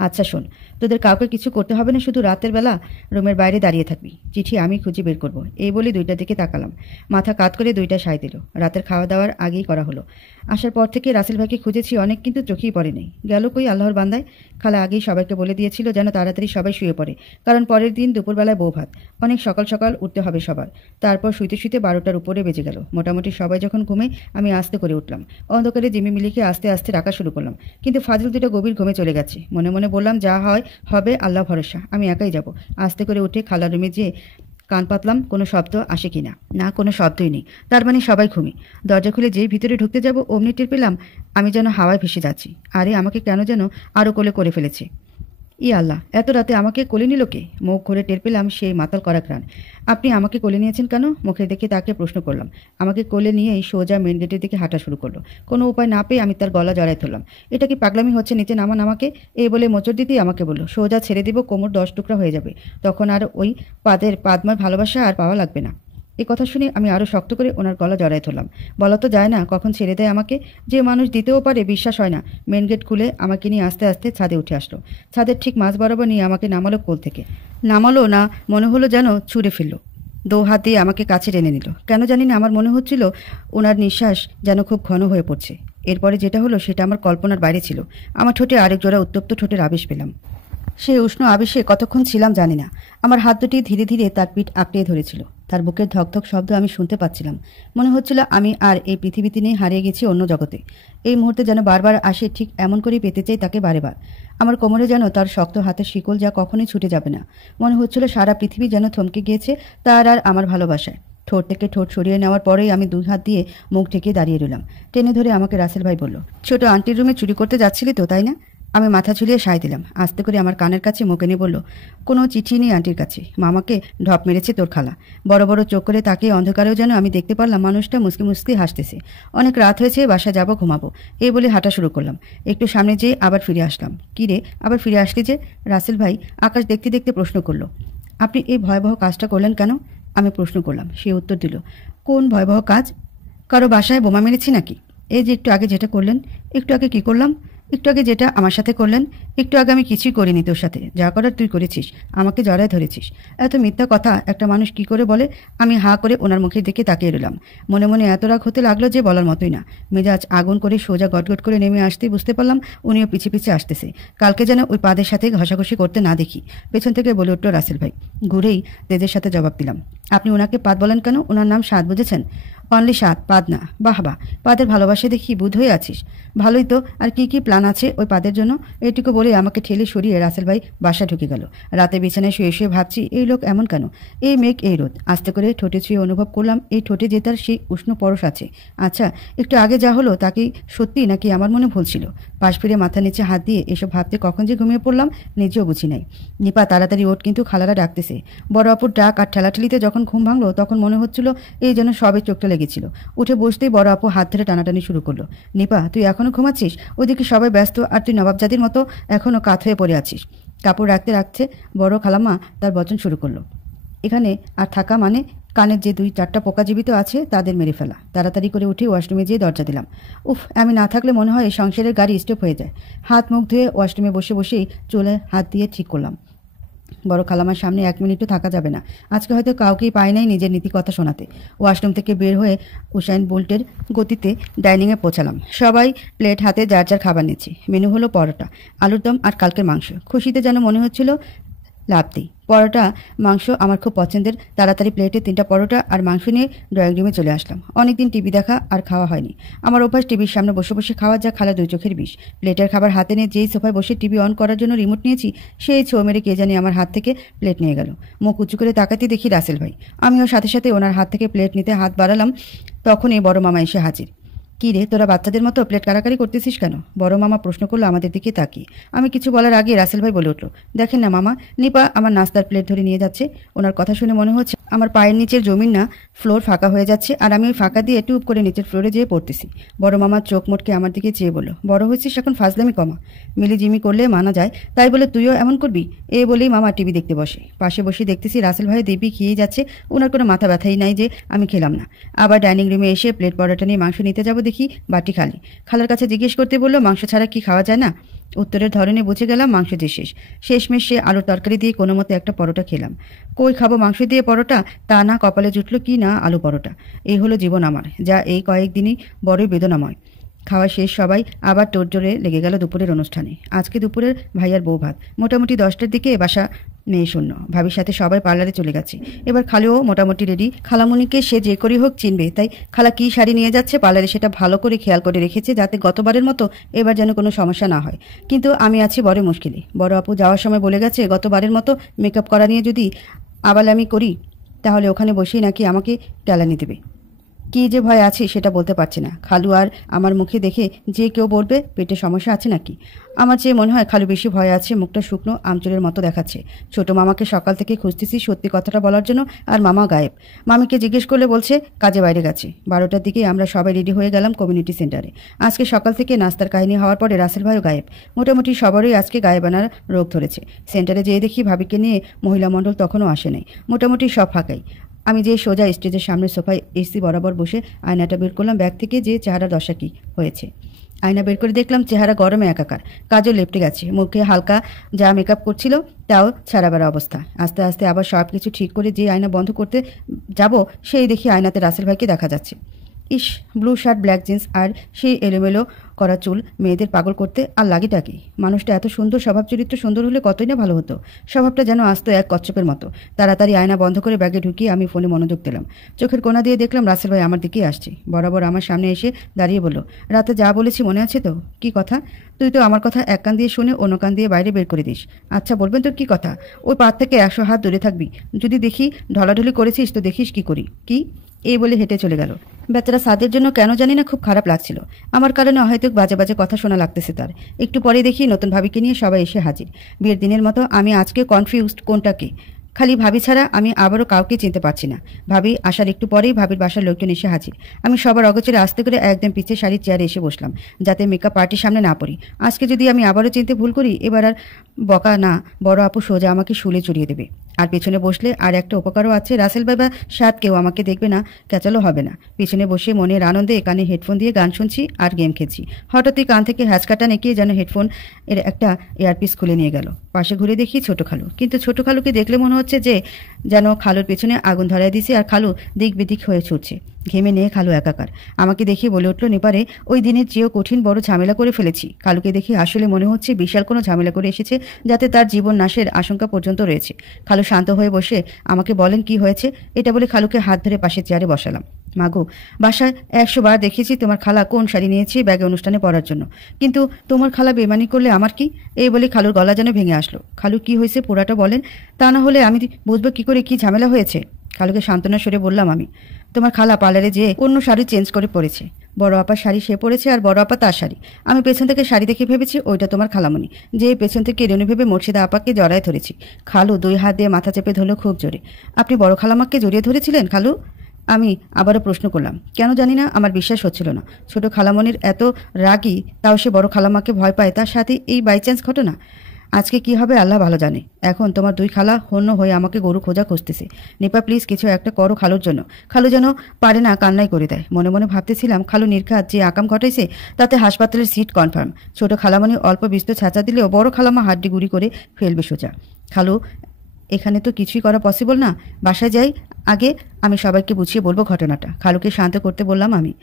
আচ্ছা শোন, তোদের কাউকে কিছু করতে হবে না, শুধু রাতের বেলা রুমের বাইরে দাঁড়িয়ে থাকবি। চিঠি আমি খুঁজে বের করব। এই বলে দুইটার দিকে তাকালাম। মাথা কাত করে দুইটা সায় দিল। রাতের খাওয়া দাওয়ার আগেই করা হলো। আসার পর থেকে রাসেল ভাইকে খুঁজেছি অনেক, কিন্তু চোখেই পড়ে নেই। গেল কই আল্লাহর বান্দায়। খালা আগেই সবাইকে বলে দিয়েছিল যেন তাড়াতাড়ি সবাই শুয়ে পড়ে, কারণ পরের দিন দুপুরবেলায় বউ ভাত। অনেক সকাল সকাল উঠতে হবে সবার। তারপর শুইতে শুইতে 12টার উপরে বেজে গেল। মোটামুটি সবাই যখন ঘুমে আমি আস্তে করে উঠলাম। অন্ধকারে জিমি মিলিকে আস্তে আস্তে ডাকা শুরু করলাম, কিন্তু ফাজিল দুটো গভীর ঘুমে চলে গেছে। মনে মনে বললাম যা হয় হবে, আল্লাহ ভরসা, আমি একাই যাব। আস্তে করে উঠে খালার রুমে যেয়ে কান পাতলাম কোনো শব্দ আসে কিনা। না, কোনো শব্দই নেই। তার মানে সবাই ঘুমি। দরজা খুলে যেই ভিতরে ঢুকতে যাব অমনি টের পেলাম আমি যেন হাওয়ায় ভেসে যাচ্ছি। আরে আমাকে কেন যেন আরও কোলে করে ফেলেছে। ই আল্লাহ, এত রাতে আমাকে কোলে নিল কে? মুখ ঘুরে টের পেলাম সেই মাতাল করা ঘ্রাণ। আপনি আমাকে কোলে নিয়েছেন কেন? মুখের দিকে তাকে প্রশ্ন করলাম। আমাকে কোলে নিয়েই সোজা মেন গেটের দিকে হাঁটা শুরু করলো। কোনো উপায় না পেয়ে আমি তার গলা জড়াই ধরলাম। এটা কি পাগলামি হচ্ছে? নিচে নামান আমাকে, এই বলে মোচড় দিতেই আমাকে বলল, সোজা ছেড়ে দিব, কোমর 10 টুকরা হয়ে যাবে। তখন আর ওই পাদময় ভালোবাসা আর পাওয়া লাগবে না। এই কথা শুনে আমি আরও শক্ত করে ওনার গলা জড়াই ধরলাম। বলা তো যায় না কখন ছেড়ে দেয় আমাকে। যে মানুষ দিতেও পারে, বিশ্বাস হয় না। মেন গেট খুলে আমাকে নিয়ে আস্তে আস্তে ছাদে উঠে আসলো। ছাদের ঠিক মাঝ বরাবর নিয়ে আমাকে নামালো কোল থেকে। নামালো না, মনে হলো যেন ছুঁড়ে ফেললো। 2 হাত দিয়ে আমাকে কাছে টেনে নিল। কেন জানি না আমার মনে হচ্ছিল ওনার নিঃশ্বাস যেন খুব ঘন হয়ে পড়ছে। এরপরে যেটা হলো সেটা আমার কল্পনার বাইরে ছিল। আমার ঠোঁটে আরেক জোড়া উত্তপ্ত ঠোঁটের আবেশ পেলাম। সেই উষ্ণ আবেশে কতক্ষণ ছিলাম জানি না। আমার হাত দুটি ধীরে ধীরে তার পিঠ আঁকড়িয়ে ধরেছিল। তার বুকের ধকধক শব্দ আমি শুনতে পাচ্ছিলাম। মনে হচ্ছিল আমি আর এই পৃথিবীতে নেই, হারিয়ে গেছি অন্য জগতে। এই মুহূর্তে যেন বারবার আসে, ঠিক এমন করেই পেতে চাই তাকে বারেবার। আমার কোমরে যেন তার শক্ত হাতের শিকল, যা কখনোই ছুটে যাবে না। মনে হচ্ছিল সারা পৃথিবী যেন থমকে গিয়েছে তার আর আমার ভালোবাসায়। ঠোঁট থেকে ঠোঁট সরিয়ে নেওয়ার পরেই আমি 2 হাত দিয়ে মুখ ঢেকে দাঁড়িয়ে রইলাম। টেনে ধরে আমাকে রাসেল ভাই বলল, ছোট আন্টির রুমে চুরি করতে যাচ্ছিলি তো, তাই না? আমি মাথা ঝুলিয়ে সায় দিলাম। আস্তে করে আমার কানের কাছে মুখে নিয়ে বলল, কোনো চিঠি নেই আন্টির কাছে। মামাকে ঢপ মেরেছে তোর খালা। বড় বড় চোখ করে তাকে অন্ধকারেও যেন আমি দেখতে পারলাম মানুষটা মুসকি মুসকি হাসতেছে। অনেক রাত হয়েছে, বাসা যাব, ঘুমাবো, এই বলে হাঁটা শুরু করলাম। একটু সামনে যেয়ে আবার ফিরে আসলাম। কি রে, আবার ফিরে আসলি যে? রাসেল ভাই আকাশ দেখতে দেখতে প্রশ্ন করলো। আপনি এই ভয়াবহ কাজটা করলেন কেন? আমি প্রশ্ন করলাম। সে উত্তর দিল, কোন ভয়াবহ কাজ? কারো বাসায় বোমা মেরেছি নাকি? এই যে একটু আগে যেটা করলেন। একটু আগে কি করলাম? একটু আগে যেটা আমার সাথে করলেন। একটু আগে আমি কিছুই করিনি তোর সাথে, যা করার তুই করেছিস, আমাকে জড়ায় ধরেছিস। এত মিথ্যা কথা একটা মানুষ কি করে বলে? আমি হাঁ করে ওনার মুখের দিকে তাকিয়ে রইলাম। মনে মনে এত রাগ হতে লাগলো যে বলার মতোই না। মেজাজ আগুন করে সোজা গটগট করে নেমে আসতেই বুঝতে পারলাম উনিও পিছে পিছে আসতেছে। কালকে যেন ওই পাদের সাথে ঘষাঘষি করতে না দেখি। পেছন থেকে বলে উঠল রাসেল ভাই। ঘুরেই তেজের সাথে জবাব দিলাম, আপনি ওনাকে পাদ বলেন কেন? ওনার নাম সাদ, বুঝেছেন? অনলি সাদ, পাদ না। বাহ বাহ, পাদের ভালোবাসে দেখি বুধ হয়ে আছিস। ভালোই তো, আর কি কি প্ল্যান আছে ওই পাদের জন্য? এইটুকু বলে আমাকে ঠেলে সরিয়ে রাসেল ভাই বাসা ঢুকে গেল। রাতে বিছানায় শুয়ে শুয়ে ভাবছি, এই লোক এমন কেন? এই মেঘ, এই রোদ। আস্তে করে ঠোঁটে ছুঁয়ে অনুভব করলাম এই ঠোঁটে যে তার সেই উষ্ণ পরশ আছে। আচ্ছা, একটু আগে যা হলো তা কি সত্যি নাকি আমার মনে ভুল ছিল? পাশ ফিরে মাথা নিচে হাত দিয়ে এসব ভাবতে কখন যে ঘুমিয়ে পড়লাম নিজেও বুঝি নাই। নিপা তাড়াতাড়ি ওঠ, কিন্তু খালারা ডাকতেছে। বড় অপুর ডাক আর ঠেলাঠেলিতে যখন ঘুম ভাঙলো তখন মনে হচ্ছিল এই যেন সবে চোখটা লেগেছিল। উঠে বসতেই বড় আপু হাত ধরে টানাটানি শুরু করলো। নিপা, তুই এখনো ঘুমাচ্ছিস? ওদিকে সবাই ব্যস্ত আর তুই নবাবজাদির মতো এখনো কাত হয়ে পড়ে আছিস। কাপড় রাখতে রাখতে বড় খালাম্মা তার বচন শুরু করলো। এখানে আর থাকা মানে কানের যে 2-4টা পোকা জীবিত আছে তাদের মেরে ফেলা। তাড়াতাড়ি করে উঠে ওয়াশরুমে যেয়ে দরজা দিলাম। উফ, আমি না থাকলে মনে হয় সংসারের গাড়ি স্টপ হয়ে যায়। হাত মুখ ধুয়ে ওয়াশরুমে বসে বসেই চুলে হাত দিয়ে ঠিক করলাম। বড় খালামার সামনে 1 মিনিটও থাকা যাবে না। আজকে হয়তো কাউকেই পাই নাই নিজের নীতি কথা শোনাতে। ওয়াশরুম থেকে বের হয়ে উসাইন বোল্টের গতিতে ডাইনিংয়ে পৌঁছালাম। সবাই প্লেট হাতে যার যার খাবার নিচ্ছে। মেনু হলো পরোটা, আলুর দম আর কালকের মাংস। খুশিতে যেন মনে হচ্ছিল লাভ দিই। পরোটা মাংস আমার খুব পছন্দের। তাড়াতাড়ি প্লেটে 3টা পরোটা আর মাংস নিয়ে ড্রয়িং রুমে চলে আসলাম। অনেকদিন টিভি দেখা আর খাওয়া হয়নি। আমার অভ্যাস টিভির সামনে বসে বসে খাওয়া, যা খালা 2 চোখের বিষ। প্লেটের খাবার হাতে নিয়ে যেই সোফায় বসে টিভি অন করার জন্য রিমোট নিয়েছি, সেই ছো মেরে কে জানি আমার হাত থেকে প্লেট নিয়ে গেল। মুখ উঁচু করে তাকাতে দেখি রাসেল ভাই। আমিও সাথে সাথে ওনার হাত থেকে প্লেট নিতে হাত বাড়ালাম, তখনই বড় মামা এসে হাজির। কি রে, তোরা বাচ্চাদের মতো প্লেট কাড়াকাড়ি করতেছিস কেন? বড় মামা প্রশ্ন করলো আমাদের দিকে তাকিয়ে। আমি কিছু বলার আগে রাসেল ভাই বলে উঠল, দেখেন না মামা, নিপা আমার নাস্তার প্লেট ধরে নিয়ে যাচ্ছে। ওনার কথা শুনে মনে হচ্ছে আমার পায়ের নিচের জমিন না ফ্লোর ফাঁকা হয়ে যাচ্ছে, আর আমি ওই ফাঁকা দিয়ে টুপ করে নিচের ফ্লোরে যেয়ে পড়তেছি। বড় মামার চোখ মোটকে আমার দিকে চেয়ে বলল, বড় হয়েছিস এখন, ফাজলামি কমা। মিলিজিমি করলে মানা যায়, তাই বলে তুইও এমন করবি? এ বলেই মামা টিভি দেখতে বসে। পাশে বসে দেখতেছি রাসেল ভাই দিব্যি খেয়েই যাচ্ছে, ওনার কোনো মাথা ব্যথাই নাই যে আমি খেলাম না। আবার ডাইনিং রুমে এসে প্লেট পরোটা নিয়ে মাংস নিতে যাব, দেখি বাটি খালি। খালার কাছে জিজ্ঞেস করতে বললো, মাংস ছাড়া কি খাওয়া যায় না? উত্তরের ধরনে বুঝে গেলাম মাংস যে শেষমেশ সে আলুর তরকারি দিয়ে কোনো মতে একটা পরোটা খেলাম। কই খাবো মাংস দিয়ে পরোটা, তা না কপালে জুটল কি না আলু পরোটা। এই হলো জীবন আমার, যা এই কয়েকদিনই বড়ই বেদনাময়। খাওয়া শেষ, সবাই আবার তোড়জোড়ে লেগে গেল দুপুরের অনুষ্ঠানে। আজকে দুপুরের ভাইয়ার বউ ভাত। মোটামুটি 10টার দিকে বাসা মেয়ে শূন্য। ভাবির সাথে সবাই পার্লারে চলে গেছে। এবার খালেও মোটামুটি রেডি। খালামণিকে সে যে করেই হোক চিনবে, তাই খালা কি শাড়ি নিয়ে যাচ্ছে পার্লারে সেটা ভালো করে খেয়াল করে রেখেছে, যাতে গতবারের মতো এবার যেন কোনো সমস্যা না হয়। কিন্তু আমি আছি বড় মুশকিলে। বড় আপু যাওয়ার সময় বলে গেছে, গতবারের মতো মেকআপ করা নিয়ে যদি আবালামি করি তাহলে ওখানে বসেই নাকি আমাকে কেলানি দেবে। কি যে ভয় আছে সেটা বলতে পারছি না। খালু আর আমার মুখে দেখে যে কেউ বলবে পেটে সমস্যা আছে নাকি। আমার চেয়ে মনে হয় খালু বেশি ভয় আছে, মুখটা শুকনো আমচুরের মতো দেখাচ্ছে। ছোট মামাকে সকাল থেকে খুঁজতেছি সত্যি কথাটা বলার জন্য, আর মামা গায়েব। মামিকে জিজ্ঞেস করলে বলছে কাজে বাইরে গেছে। 12টার দিকে আমরা সবাই রেডি হয়ে গেলাম কমিউনিটি সেন্টারে। আজকে সকাল থেকে নাস্তার কাহিনী হওয়ার পরে রাসেল ভাইও গায়েব। মোটামুটি সবারই আজকে গায়েবানার রোগ ধরেছে। সেন্টারে যেয়ে দেখি ভাবিকে নিয়ে মহিলা মণ্ডল তখনও আসে নাই। মোটামুটি সব ফাঁকাই। আমি যে সোজা স্টেজের সামনে সোফায় এসি বরাবর বসে আয়নাটা বের করলাম ব্যাগ থেকে, যে চেহারা দশা কি হয়েছে। আয়না বের করে দেখলাম চেহারা গরমে একাকার, কাজও লেপটে গেছে, মুখে হালকা যা মেকআপ করছিল তাও ছাড়াবার অবস্থা। আস্তে আস্তে আবার সব কিছু ঠিক করে যে আয়না বন্ধ করতে যাব, সেই দেখি আয়নাতে রাসেল ভাইকে দেখা যাচ্ছে। ইস, ব্লু শার্ট, ব্ল্যাক জিন্স আর সেই এলোমেলো করা চুল মেয়েদের পাগল করতে আর লাগেটা কি? মানুষটা এত সুন্দর, স্বভাব চরিত্র সুন্দর হলে কতই না ভালো হতো। স্বভাবটা যেন আসতো এক কচ্ছপের মতো। তাড়াতাড়ি আয়না বন্ধ করে ব্যাগে ঢুকিয়ে আমি ফোনে মনোযোগ দিলাম। চোখের কোণা দিয়ে দেখলাম রাসেল ভাই আমার দিকেই আসছে। বরাবর আমার সামনে এসে দাঁড়িয়ে বলল, রাতে যা বলেছি মনে আছে তো? কি কথা? তুই তো আমার কথা এক কান দিয়ে শুনে অন্য কান দিয়ে বাইরে বের করে দিস। আচ্ছা বলবেন তোর কি কথা? ওই পাত থেকে 100 হাত দূরে থাকবি। যদি দেখি ঢলাঢলি করেছিস তো দেখিস কি করি। কি? এই বলে হেঁটে চলে গেল। বেচারা সাদের জন্য কেন জানি না খুব খারাপ লাগছিল। আমার কারণে হয়তো বাজে বাজে কথা শোনা লাগতেছে তার। একটু পরে দেখি নতুন ভাবিকে নিয়ে সবাই এসে হাজির। বিয়ের দিনের মতো আমি আজকে কনফিউজড কোনটাকে। খালি ভাবি ছাড়া আমি আবারও কাউকে চিনতে পারছি না। ভাবি আসার একটু পরেই ভাবির বাসার লোকজন এসে হাজির। আমি সবার অগোচরে আস্তে করে একদম পিছে শাড়ির চেয়ারে এসে বসলাম, যাতে মেকআপ পার্টির সামনে না পড়ি। আজকে যদি আমি আবারও চিনতে ভুল করি, এবার আর বকা না, বড় আপু সোজা আমাকে শুলে চড়িয়ে দেবে। আর পেছনে বসলে আর একটা উপকারও আছে, রাসেল ভাই বা সাত কেউ আমাকে দেখবে না, ক্যাচালো হবে না। পিছনে বসে মনের আনন্দে কানে হেডফোন দিয়ে গান শুনছি আর গেম খেলছি। হঠাৎই কান থেকে হ্যাচকাটা নেকিয়ে যেন হেডফোন এর একটা এয়ারপিস খুলে নিয়ে গেল। পাশে ঘুরে দেখি ছোট খালু, কিন্তু ছোট খালুকে দেখলে মনে হচ্ছে যে যেন খালুর পেছনে আগুন ধরায় দিছে, আর খালু দিক বিদিক হয়ে ছুটছে। ঘেমে নিয়ে খালু একাকার। আমাকে দেখে বলে উঠল, নেপারে ওই দিনের চেয়েও কঠিন বড় ঝামেলা করে ফেলেছি। খালুকে দেখে আসলে মনে হচ্ছে বিশাল কোনো ঝামেলা করে এসেছে, যাতে তার জীবন নাশের আশঙ্কা পর্যন্ত রয়েছে। খালু শান্ত হয়ে বসে আমাকে বলেন কি হয়েছে। এটা বলে খালুকে হাত ধরে পাশে চেয়ারে বসালাম। মাগো, বাসায় 100 বার দেখেছি তোমার খালা কোন শাড়ি নিয়েছে ব্যাগে অনুষ্ঠানে পরার জন্য, কিন্তু তোমার খালা বেমানি করলে আমার কি? এই বলে খালুর গলা যেন ভেঙে আসলো। খালু কি হয়েছে পুরাটা বলেন, তা না হলে আমি বুঝবো কি করে কি ঝামেলা হয়েছে। খালুকে সান্ত্বনা সরে বললাম আমি, তোমার খালা পার্লারে যেয়ে অন্য শাড়ি চেঞ্জ করে পরেছে। বড় আপার শাড়ি সে পরেছে আর বড় আপা তার শাড়ি। আমি পেছন থেকে শাড়ি দেখে ভেবেছি ওইটা তোমার খালামণি, যে পেছন থেকে রেণু ভেবে মুর্শিদা আপাকে জড়ায় ধরেছি। খালু 2 হাত দিয়ে মাথা চেপে ধরল খুব জোরে। আপনি বড় খালামাকে জড়িয়ে ধরেছিলেন খালু? আমি আবারও প্রশ্ন করলাম। কেন জানি না আমার বিশ্বাস হচ্ছিল না। ছোট খালামণির এত রাগী, তাও সে বড় খালামাকে ভয় পায়, তার সাথে এই বাই চান্স ঘটনা। আজকে কি হবে আল্লাহ ভালো জানে। এখন তোমার 2 খালা হন্য হয়ে আমাকে গরু খোঁজা খুঁজতেছে। নিপা প্লিজ কিছু একটা করো খালুর জন্য। খালু যেন পারে না, কান্নাই করে দেয়। মনে মনে ভাবতেছিলাম খালু নির্ঘাত যে আকাম ঘটাইছে তাতে হাসপাতালের সিট কনফার্ম। ছোট খালামণি অল্প বিস্তর ছাঁচা দিলেও বড় খালামা হাড্ডি গুড়ি করে ফেলবে সোজা। খালু এখানে তো কিছুই করা পসিবল না। বাসায় যাই আগে, আমি সবাইকে বুঝিয়ে বলবো ঘটনাটা। খালুকে শান্ত করতে বললাম আমি।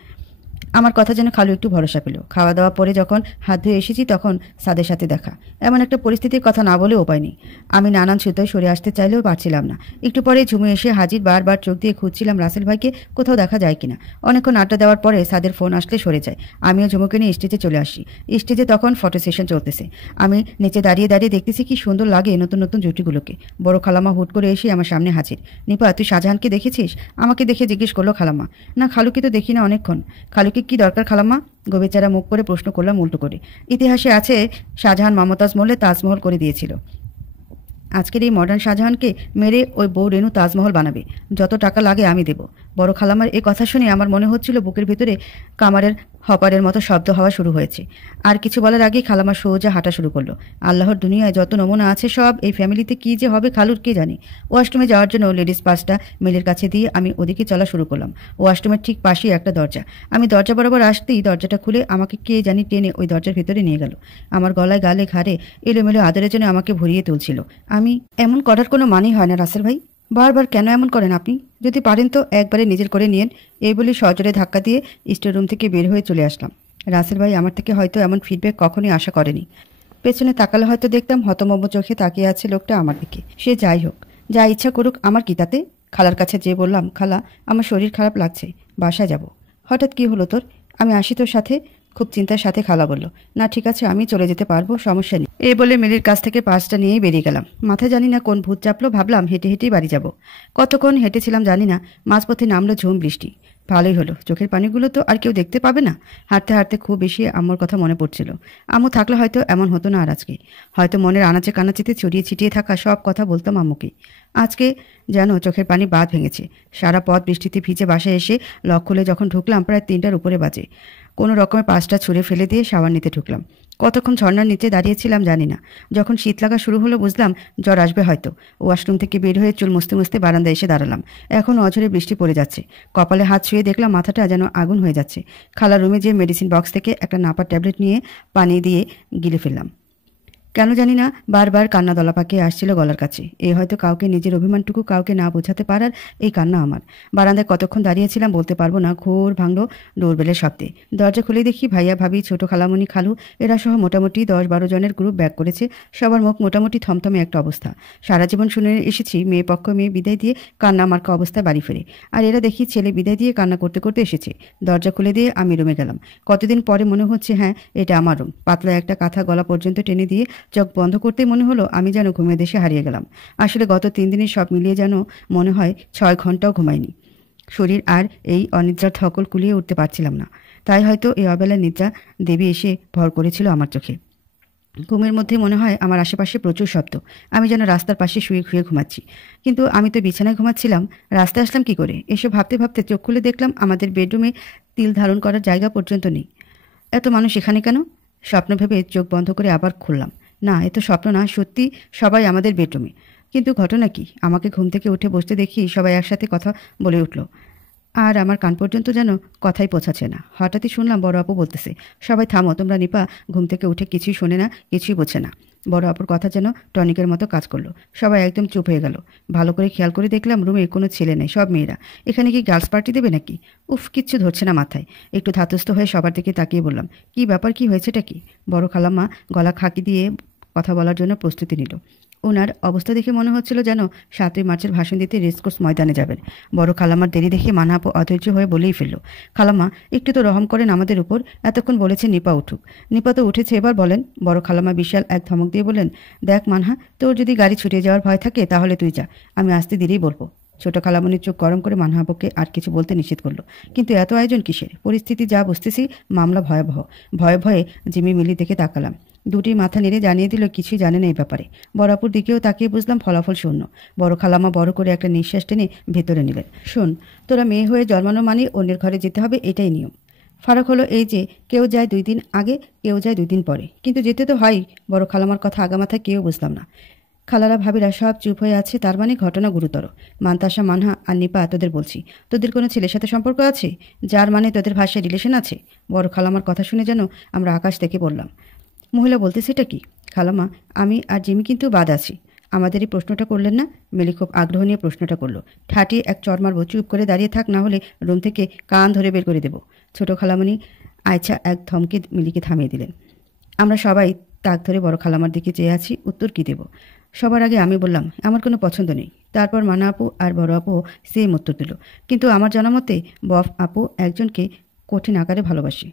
আমার কথা যেন খালু একটু ভরসা পেল। খাওয়া দাওয়া পরে যখন হাত ধুয়ে এসেছি তখন সাদের সাথে দেখা। এমন একটা পরিস্থিতির কথা না বলে উপায় নেই। আমি নানান সুতোয় সরে আসতে চাইলেও পারছিলাম না। একটু পরে ঝুমে এসে হাজির। বারবার চোখ দিয়ে খুঁজছিলাম রাসেল ভাইকে কোথাও দেখা যায় কিনা। অনেকক্ষণ আড্ডা দেওয়ার পরে সাদের ফোন আসলে সরে যায়। আমিও ঝুমুকে নিয়ে স্টেজে চলে আসি। স্টেজে তখন ফটো সেশন চলতেছে। আমি নিচে দাঁড়িয়ে দাঁড়িয়ে দেখতেছি কি সুন্দর লাগে নতুন নতুন জুটিগুলোকে। বড় খালামা হুট করে এসে আমার সামনে হাজির। নিপা তুই শাহজাহানকে দেখেছিস? আমাকে দেখে জিজ্ঞেস করলো খালামা। না খালুকে তো দেখি না অনেকক্ষণ। খালু খালুকে কি দরকার খালাম্মা? গভীরচারা মুখ করে প্রশ্ন করলাম উল্টো করে। ইতিহাসে আছে শাহজাহান মমতাজ মহলে তাজমহল করে দিয়েছিল। আজকের এই মডার্ন শাহজাহানকে মেরে ওই বউ রেণু তাজমহল বানাবে। যত টাকা লাগে আমি দেব। বড় খালামার এই কথা শুনে আমার মনে হচ্ছিল বুকের ভিতরে কামারের হপারের মতো শব্দ হওয়া শুরু হয়েছে। আর কিছু বলার আগেই খালামা সোজা হাঁটা শুরু করলো। আল্লাহর দুনিয়ায় যত নমুনা আছে সব এই ফ্যামিলিতে কি যে হবে খালুর কে জানে। ওয়াশরুমে যাওয়ার জন্য লেডিস পাসটা মিলের কাছে দিয়ে আমি ওদিকে চলা শুরু করলাম। ওয়াশরুমের ঠিক পাশেই একটা দরজা। আমি দরজা বরাবর আসতেই দরজাটা খুলে আমাকে কে জানি টেনে ওই দরজার ভিতরে নিয়ে গেল। আমার গলায় গালে ঘাড়ে এলোমেলো আদরের জন্য আমাকে ভরিয়ে তুলছিল। আমি এমন করার কোনো মানেই হয় না রাসেল ভাই। বারবার কেন এমন করেন আপনি? যদি পারেন তো একবারে নিজের করে নিয়েন। এই বলে সজোরে ধাক্কা দিয়ে স্টোররুম থেকে বের হয়ে চলে আসলাম। রাসেল ভাই আমার থেকে হয়তো এমন ফিডব্যাক কখনোই আশা করেনি। পেছনে তাকালে হয়তো দেখতাম হতমম্ব চোখে তাকিয়ে আছে লোকটা আমার দিকে। সে যাই হোক, যা ইচ্ছা করুক, আমার কি তাতে? খালার কাছে যেয়ে বললাম, খালা আমার শরীর খারাপ লাগছে, বাসায় যাব। হঠাৎ কি হলো তোর? আমি আসি তোর সাথে? খুব চিন্তার সাথে খালা বলল, না ঠিক আছে, আমি চলে যেতে পারবো, সমস্যা নেই। এই বলে মিলির কাছ থেকে পার্সটা নিয়েই বেরিয়ে গেলাম। মাথায় জানি না কোন ভূত চাপলো, ভাবলাম হেঁটে হেঁটেই বাড়ি যাব। কতক্ষণ হেঁটেছিলাম জানি না, মাঝপথে নামলো ঝুম বৃষ্টি। ভালোই হলো, চোখের পানিগুলো তো আর কেউ দেখতে পাবে না। হাঁটতে হাঁটতে খুব বেশি আম্মুর কথা মনে পড়ছিল। আম্মু থাকলে হয়তো এমন হতো না আর আজকে। হয়তো মনের আনাচে কানাচেতে ছড়িয়ে ছিটিয়ে থাকা সব কথা বলতাম আম্মুকে। আজকে যেন চোখের পানি বাঁধ ভেঙেছে। সারা পথ বৃষ্টিতে ভিজে বাসায় এসে লক খুলে যখন ঢুকলাম প্রায় 3টার উপরে বাজে। কোনো রকমে পাঁচটা ছুঁড়ে ফেলে দিয়ে শাওয়ার নিতে ঢুকলাম। কতক্ষণ ঝর্ণার নিচে দাঁড়িয়েছিলাম জানি না। যখন শীত লাগা শুরু হলো বুঝলাম জ্বর আসবে হয়তো। ওয়াশরুম থেকে বের হয়ে চুল মুছতে মুছতে বারান্দায় এসে দাঁড়ালাম। এখন অঝরে বৃষ্টি পড়ে যাচ্ছে। কপালে হাত ছুঁয়ে দেখলাম মাথাটা যেন আগুন হয়ে যাচ্ছে। খালা রুমে যেয়ে মেডিসিন বক্স থেকে একটা নাপার ট্যাবলেট নিয়ে পানি দিয়ে গিলে ফেললাম। কেন জানি না বারবার কান্না দলা পাকিয়ে আসছিল গলার কাছে। এই হয়তো কাউকে নিজের অভিমানটুকু কাউকে না বোঝাতে পারার এই কান্না আমার। বারান্দায় কতক্ষণ দাঁড়িয়েছিলাম বলতে পারবো না। ঘোর ভাঙলো ডোরবেলের শব্দে। দরজা খুলে দেখি ভাইয়া ভাবি, ছোট খালামণি, খালু এরা সহ মোটামুটি 10-12 জনের গ্রুপ ব্যাক করেছে। সবার মুখ মোটামুটি থমথমে একটা অবস্থা। সারা জীবন শুনে এসেছি মেয়ে পক্ষ মেয়ে বিদায় দিয়ে কান্না মার্কা অবস্থায় বাড়ি ফেরে। আর এরা দেখি ছেলে বিদায় দিয়ে কান্না করতে করতে এসেছে। দরজা খুলে দিয়ে আমি রুমে গেলাম। কতদিন পরে মনে হচ্ছে হ্যাঁ এটা আমার রুম। পাতলা একটা কাঁথা গলা পর্যন্ত টেনে দিয়ে চোখ বন্ধ করতে মনে হলো আমি যেন ঘুমের দেশে হারিয়ে গেলাম। আসলে গত 3 দিনের সব মিলিয়ে যেন মনে হয় 6 ঘন্টাও ঘুমাইনি। শরীর আর এই অনিদ্রার ধকল কুলিয়ে উঠতে পারছিলাম না। তাই হয়তো এই অবেলা নিদ্রা দেবী এসে ভর করেছিল আমার চোখে। ঘুমের মধ্যে মনে হয় আমার আশেপাশে প্রচুর শব্দ। আমি যেন রাস্তার পাশে শুয়ে শুয়ে ঘুমাচ্ছি। কিন্তু আমি তো বিছানায় ঘুমাচ্ছিলাম। রাস্তায় আসলাম কি করে? এসে ভাবতে ভাবতে চোখ খুলে দেখলাম আমাদের বেডরুমে তিল ধারণ করার জায়গা পর্যন্ত নেই। এত মানুষ এখানে কেন? স্বপ্ন ভেবে চোখ বন্ধ করে আবার খুললাম। না, এ তো স্বপ্ন না, সত্যি সবাই আমাদের বেডরুমে। কিন্তু ঘটনা কি? আমাকে ঘুম থেকে উঠে বসতে দেখি সবাই একসাথে কথা বলে উঠল। আর আমার কান পর্যন্ত যেন কথাই পৌঁছাচ্ছে না। হঠাৎই শুনলাম বড় আপু বলতেছে, সবাই থামো তোমরা, নিপা ঘুম থেকে উঠে কিছুই শোনে না, কিছুই বোঝে না। বড় আপুর কথা যেন টনিকের মতো কাজ করলো। সবাই একদম চুপ হয়ে গেল। ভালো করে খেয়াল করে দেখলাম রুমে কোনো ছেলে নেই, সব মেয়েরা। এখানে কি গার্লস পার্টি দেবে নাকি? উফ, কিচ্ছু ধরছে না মাথায়। একটু ধাতস্থ হয়ে সবার দিকে তাকিয়ে বললাম, কি ব্যাপার, কি হয়েছেটা কি? বড় খালাম্মা গলা খাকি দিয়ে কথা বলার জন্য প্রস্তুতি নিল। ওনার অবস্থা দেখে মনে হচ্ছিল যেন 7ই মার্চের ভাষণ দিতে রেসকোর্স ময়দানে যাবেন। বড় খালাম্মার দেরি দেখে মানহাপু অধৈর্য হয়ে বলেই ফেলল, খালাম্মা একটু তো রহম করেন আমাদের উপর। এতক্ষণ বলেছে নিপা উঠুক। নিপা তো উঠেছে, এবার বলেন। বড় খালাম্মা বিশাল এক ধমক দিয়ে বললেন, দেখ মানহা, তোর যদি গাড়ি ছুটে যাওয়ার ভয় থাকে তাহলে তুই যা, আমি আসতে দিলেই বলবো। ছোট খালামণির চোখ গরম করে মানহাপুকে আর কিছু বলতে নিষেধ করলো। কিন্তু এত আয়োজন কিসের? পরিস্থিতি যা বুঝতেছি মামলা ভয়াবহ। ভয়ে ভয়ে জিমি মিলি দেখে তাকালাম। দুটি মাথা নেড়ে জানিয়ে দিল কিছুই জানে না এই ব্যাপারে। বড়াপুর দিকেও তাকিয়ে বুঝলাম ফলাফল শূন্য। বড় খালাম্মা বড় করে একটা নিঃশ্বাস টেনে ভেতরে নিলেন। শোন, তোরা মেয়ে হয়ে জন্মানো মানে অন্যের ঘরে যেতে হবে, এটাই নিয়ম। ফারাক হলো এই যে কেউ যায় 2 দিন আগে, কেউ যায় 2 দিন পরে, কিন্তু যেতে তো হয়। বড় খালামার কথা আগামাথায় কেউ বুঝলাম না। খালারা ভাবিরা সব চুপ হয়ে আছে, তার মানে ঘটনা গুরুতর। মান্তাসা, মানহা আর নিপা তোদের বলছি, তোদের কোনো ছেলের সাথে সম্পর্ক আছে? যার মানে তোদের ভাষায় রিলেশন আছে? বড় খালামার কথা শুনে যেন আমরা আকাশ থেকে পড়লাম। মহিলা বলতেছে এটা কি? খালামা, আমি আর জিমি কিন্তু বাদ আছি। আমাদের এই প্রশ্নটা করলেন না? মিলি খুব আগ্রহ নিয়ে প্রশ্নটা করলো। ঠাটি এক চর মারবো, চুপ করে দাঁড়িয়ে থাক, না হলে রুম থেকে কান ধরে বের করে দেব। ছোট খালামণি আয়ছা এক ধমকে মিলিকে থামিয়ে দিলেন। আমরা সবাই তাক ধরে বড় খালামার দিকে চেয়ে আছি, উত্তর কি দেব। সবার আগে আমি বললাম, আমার কোনো পছন্দ নেই। তারপর মানা আপু আর বড় আপু সেম উত্তর দিল। কিন্তু আমার জানা মতে বফ আপু একজনকে কঠিন আকারে ভালোবাসে।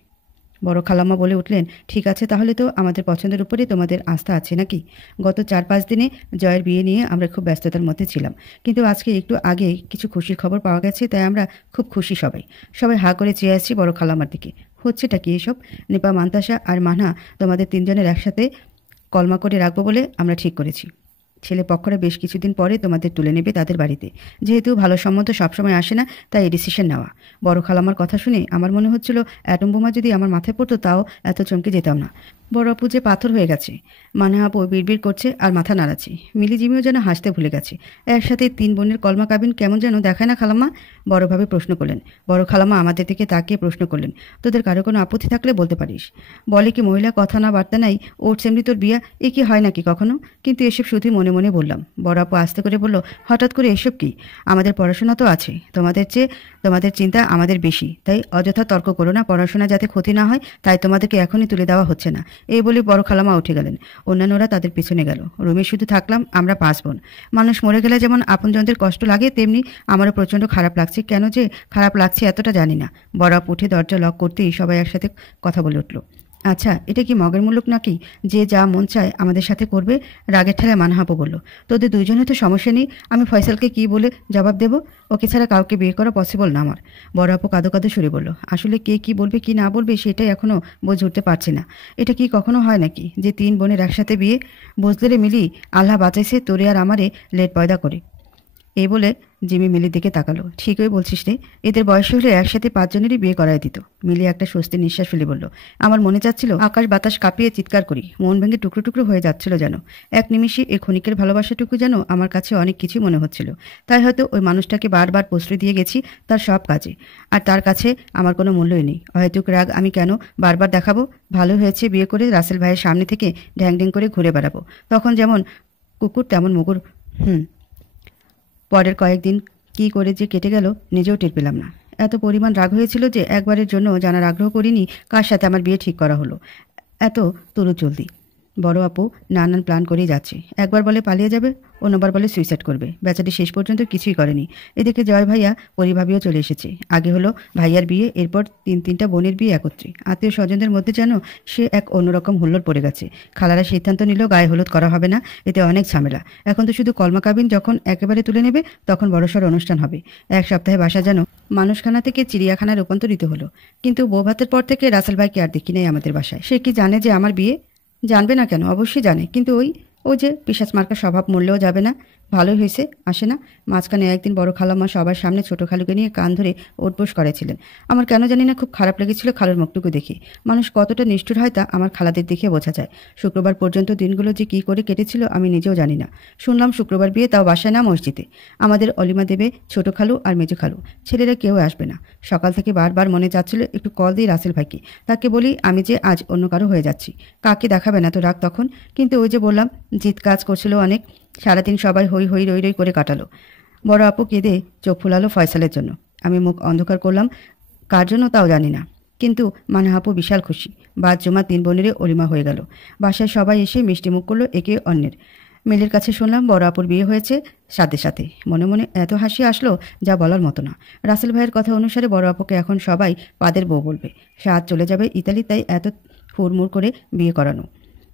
বড় খালাম্মা বলে উঠলেন, ঠিক আছে, তাহলে তো আমাদের পছন্দের উপরে তোমাদের আস্থা আছে নাকি? গত 4-5 দিনে জয়ের বিয়ে নিয়ে আমরা খুব ব্যস্ততার মধ্যে ছিলাম, কিন্তু আজকে একটু আগে কিছু খুশির খবর পাওয়া গেছে, তাই আমরা খুব খুশি। সবাই সবাই হা করে চেয়ে আসছি বড় খালাম্মার দিকে। হচ্ছেটা কি এসব? নিপা, মান্তাসা আর মানহা তোমাদের 3 জনের একসাথে কলমা করে রাখবো বলে আমরা ঠিক করেছি। ছেলে পক্ষরা বেশ কিছুদিন পরে তোমাদের তুলে নেবে তাদের বাড়িতে। যেহেতু ভালো সম্মত সবসময় আসে না, তাই এই ডিসিশন নেওয়া। বড় খালাম্মার কথা শুনে আমার মনে হচ্ছিল অ্যাটম বোমা যদি আমার মাথায় পড়তো তাও এত চমকে যেতাম না। বড় আপু যে পাথর হয়ে গেছে। মানহা আপু বিড়বিড় করছে আর মাথা নাড়াচ্ছে। মিলি জিমিও যেন হাসতে ভুলে গেছে। একসাথে 3 বোনের কলমা কাবিন কেমন যেন দেখায় না খালাম্মা? বড়ভাবে প্রশ্ন করলেন। বড় খালাম্মা আমাদের দিকে তাকিয়ে প্রশ্ন করলেন, তোদের কারো কোনো আপত্তি থাকলে বলতে পারিস। বলে কি মহিলা কথা না বার্তা নাই, ওর সেমনি তোর বিয়া এ কি হয় নাকি কখনো? কিন্তু এসব শুধুই মনে মনে বললাম। বড় আপু আস্তে করে বলল, হঠাৎ করে এসব কি? আমাদের পড়াশোনা তো আছে, তোমাদের চেয়ে তোমাদের চিন্তা আমাদের বেশি, তাই অযথা তর্ক করো না। পড়াশোনা যাতে ক্ষতি না হয় তাই তোমাদেরকে এখনই তুলে দেওয়া হচ্ছে না। এই বলে বড় খালামা উঠে গেলেন। অন্যান্যরা তাদের পিছনে গেল। রুমে শুধু থাকলাম আমরা 5 বোন। মানুষ মরে গেলে যেমন আপনজনদের কষ্ট লাগে, তেমনি আমারও প্রচণ্ড খারাপ লাগছে। কেন যে খারাপ লাগছে এতটা জানি না। বড় আপু উঠে দরজা লক করতেই সবাই একসাথে কথা বলে উঠল। আচ্ছা, এটা কি মগের মুলুক নাকি যে যা মন চায় আমাদের সাথে করবে? রাগের ঠেলায় মানহাপো বলল, তোদের দুইজনে তো সমস্যা নেই, আমি ফয়সালকে কি বলে জবাব দেব? ওকে ছাড়া কাউকে বিয়ে করা পসিবল না আমার। বড় আপু কাঁদো কাঁদো সুরে বলল, আসলে কে কি বলবে কি না বলবে সেটাই এখনো বুঝে উঠতে পারছি না। এটা কি কখনো হয় নাকি যে 3 বোনের একসাথে বিয়ে? বুঝলে রে মিলি, আল্লাহ বাঁচাইছে তোরে আর আমারে লেট পয়দা করে। এই বলে জিমি মিলির দিকে তাকালো। ঠিকই বলছিস রে, এদের বয়স হলে একসাথে 5 জনেরই বিয়ে করায় দিত। মিলি একটা স্বস্তির নিঃশ্বাস ফেলে বলল, আমার মনে যাচ্ছিল আকাশ বাতাস কাঁপিয়ে চিৎকার করি, মন ভেঙে টুকরো টুকরো হয়ে যাচ্ছিল যেন। এক নিমিষে এই ক্ষণিকের ভালোবাসাটুকু যেন আমার কাছে অনেক কিছু মনে হচ্ছিল। তাই হয়তো ওই মানুষটাকে বারবার প্রশ্রয় দিয়ে গেছি তার সব কাজে, আর তার কাছে আমার কোনো মূল্যই নেই। অহেতুক রাগ আমি কেন বারবার দেখাবো? ভালো হয়েছে বিয়ে করে রাসেল ভাইয়ের সামনে থেকে ঢ্যাং ঢ্যাং করে ঘুরে বেড়াবো, তখন যেমন কুকুর তেমন মুগুর। পরের কয়েকদিন কি করে যে কেটে গেল নিজেও টের পেলাম না। এত পরিমাণ রাগ হয়েছিল যে একবারের জন্য জানার আগ্রহ করিনি কার সাথে আমার বিয়ে ঠিক করা হলো। এত তরু জলদি। বড় আপু নানান প্ল্যান করেই যাচ্ছে। একবার বলে পালিয়ে যাবে, অন্যবার বলে সুইসাইড করবে। বেচারি শেষ পর্যন্ত কিছুই করেনি। এদিকে জয় ভাইয়া পরিভাবিও চলে এসেছে। আগে হলো ভাইয়ার বিয়ে, এরপর 3-3টা বোনের বিয়ে একত্রে। আত্মীয় স্বজনদের মধ্যে যেন সে এক অন্যরকম হুল্লোড় পড়ে গেছে। খালারা সিদ্ধান্ত নিল গায়ে হলুদ করা হবে না, এতে অনেক ঝামেলা। এখন তো শুধু কলমা কাবিন, যখন একেবারে তুলে নেবে তখন বড়সড় অনুষ্ঠান হবে। 1 সপ্তাহে বাসা যেন মানুষখানা থেকে চিড়িয়াখানায় রূপান্তরিত হলো। কিন্তু বউ ভাতের পর থেকে রাসেল ভাইকে আর দেখি নাই আমাদের বাসায়। সে কি জানে যে আমার বিয়ে? জানবে না কেন, অবশ্যই জানে, কিন্তু ও যে পিশাচ মার্কা স্বভাব, মরলেও যাবে না। ভালোই হয়েছে আসে না। মাঝখানে একদিন বড় খালাম্মা সবার সামনে ছোট খালুকে নিয়ে কান ধরে ওঠবোস করেছিলেন। আমার কেন জানি না খুব খারাপ লেগেছিল খালুর মুখটুকু দেখে। মানুষ কতটা নিষ্ঠুর হয় তা আমার খালাদের দেখে বোঝা যায়। শুক্রবার পর্যন্ত দিনগুলো যে কী করে কেটেছিল আমি নিজেও জানি না। শুনলাম শুক্রবার বিয়ে, তাও বাসায় না, মসজিদে। আমাদের অলিমা দেবে ছোট খালু আর মেজো খালু, ছেলেরা কেউ আসবে না। সকাল থেকে বারবার মনে যাচ্ছিল একটু কল দিই রাসেল ভাইকে, তাকে বলি আমি যে আজ অন্য কারো হয়ে যাচ্ছি। কাকে দেখাবে না তো রাগ তখন? কিন্তু ওই যে বললাম, জিত কাজ করছিল অনেক। সারাদিন সবাই হই হই রই রই করে কাটালো। বড় আপু কেঁদে চোখ ফুলালো ফয়সালের জন্য। আমি মুখ অন্ধকার করলাম, কার জন্য তাও জানি না। কিন্তু মানহা আপু বিশাল খুশি। বাদ জমা 3 বোনেরই অলিমা হয়ে গেল। বাসায় সবাই এসে মিষ্টি মুখ করলো একে অন্যের। মিলির কাছে শুনলাম বড় আপুর বিয়ে হয়েছে সাথে সাথে। মনে মনে এত হাসি আসলো যা বলার মতো না। রাসেল ভাইয়ের কথা অনুসারে বড় আপুকে এখন সবাই পাদের বউ বলবে। সাত চলে যাবে ইতালি, তাই এত হুড়মুড় করে বিয়ে করানো।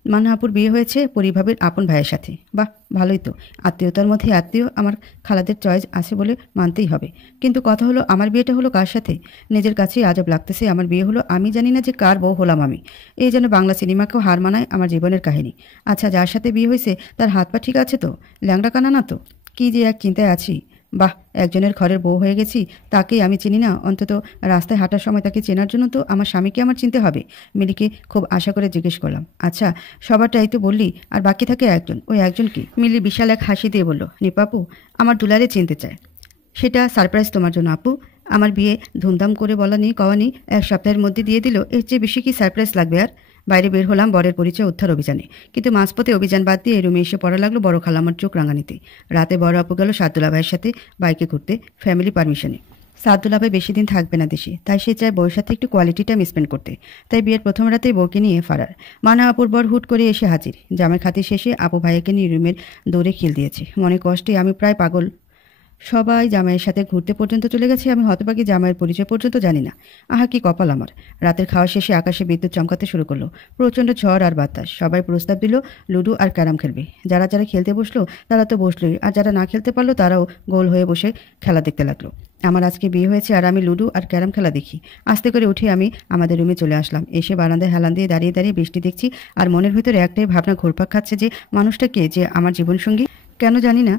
মানহাপুর বিয়ে হয়েছে পরিভাবের আপন ভাইয়ের সাথে। বাহ, ভালোই তো। আত্মীয়তার মধ্যে আত্মীয়, আমার খালাদের চয়েস আছে বলে মানতেই হবে। কিন্তু কথা হলো আমার বিয়েটা হলো কার সাথে? নিজের কাছেই আজব লাগতেছে। আমার বিয়ে হলো, আমি জানি না যে কার বউ হলাম আমি। এই যেন বাংলা সিনেমাকেও হার মানায় আমার জীবনের কাহিনী। আচ্ছা, যার সাথে বিয়ে হয়েছে তার হাত পা ঠিক আছে তো? ল্যাংড়া কানা না তো? কি যে এক চিন্তায় আছি। বাহ, একজনের ঘরের বউ হয়ে গেছি, তাকেই আমি চিনি না। অন্তত রাস্তায় হাঁটার সময় তাকে চেনার জন্য তো আমার স্বামীকে আমার চিনতে হবে। মিলিকে খুব আশা করে জিজ্ঞেস করলাম, আচ্ছা সবারটাই তো বললি, আর বাকি থাকে একজন, ওই একজন কি? মিলি বিশাল এক হাসি দিয়ে বলল, নিপাপু আমার দুলারে চিনতে চায়। সেটা সারপ্রাইজ তোমার জন্য আপু। আমার বিয়ে ধুমধাম করে বলা নেই কওয়া নেই, 1 সপ্তাহের মধ্যে দিয়ে দিল। এর চেয়ে বেশি কি সারপ্রাইজ লাগবে আর? বাইরে বের হলাম বরের পরিচয় উদ্ধার অভিযানে, কিন্তু মাঝপথে অভিযান বাদ দিয়ে রুমে এসে পড়া লাগলো বড় খালামার চোখ রাঙানিতে। রাতে বড় আপু গেল সাদুল্লা ভাইয়ের সাথে বাইকে ঘুরতে, ফ্যামিলি পারমিশনে। সাদুল্লা ভাই বেশি দিন থাকবে না দেশে, তাই সে চায় বউয়ের সাথে একটু কোয়ালিটি টাইম স্পেন্ড করতে। তাই বিয়ের প্রথম রাতেই বউকে নিয়ে ফারার। মানা আপুর বর হুট করে এসে হাজির। জামাই খাতি শেষে আপু ভাইয়াকে নিয়ে রুমের দৌড়ে খিল দিয়েছে। মনে কষ্টে আমি প্রায় পাগল সবাই জামাইয়ের সাথে ঘুরতে পর্যন্ত চলে গেছে, আমি হতভাগী জামাইয়ের পরিচয় পর্যন্ত জানি না। আহা কি কপাল আমার। রাতের খাওয়া শেষে আকাশে বিদ্যুৎ চমকাতে শুরু করলো। প্রচণ্ড ঝড় আর বাতাস। সবাই প্রস্তাব দিল লুডো আর ক্যারাম খেলবে। যারা যারা খেলতে বসলো তারা তো বসলোই, আর যারা না খেলতে পারলো তারাও গোল হয়ে বসে খেলা দেখতে লাগলো। আমার আজকে বিয়ে হয়েছে আর আমি লুডো আর ক্যারাম খেলা দেখি। আস্তে করে উঠে আমি আমাদের রুমে চলে আসলাম। এসে বারান্দায় হেলান দিয়ে দাঁড়িয়ে দাঁড়িয়ে বৃষ্টি দেখছি, আর মনের ভিতরে একটাই ভাবনা ঘুরপাক খাচ্ছে যে মানুষটা কে, যে আমার জীবনসঙ্গী। কেন জানি না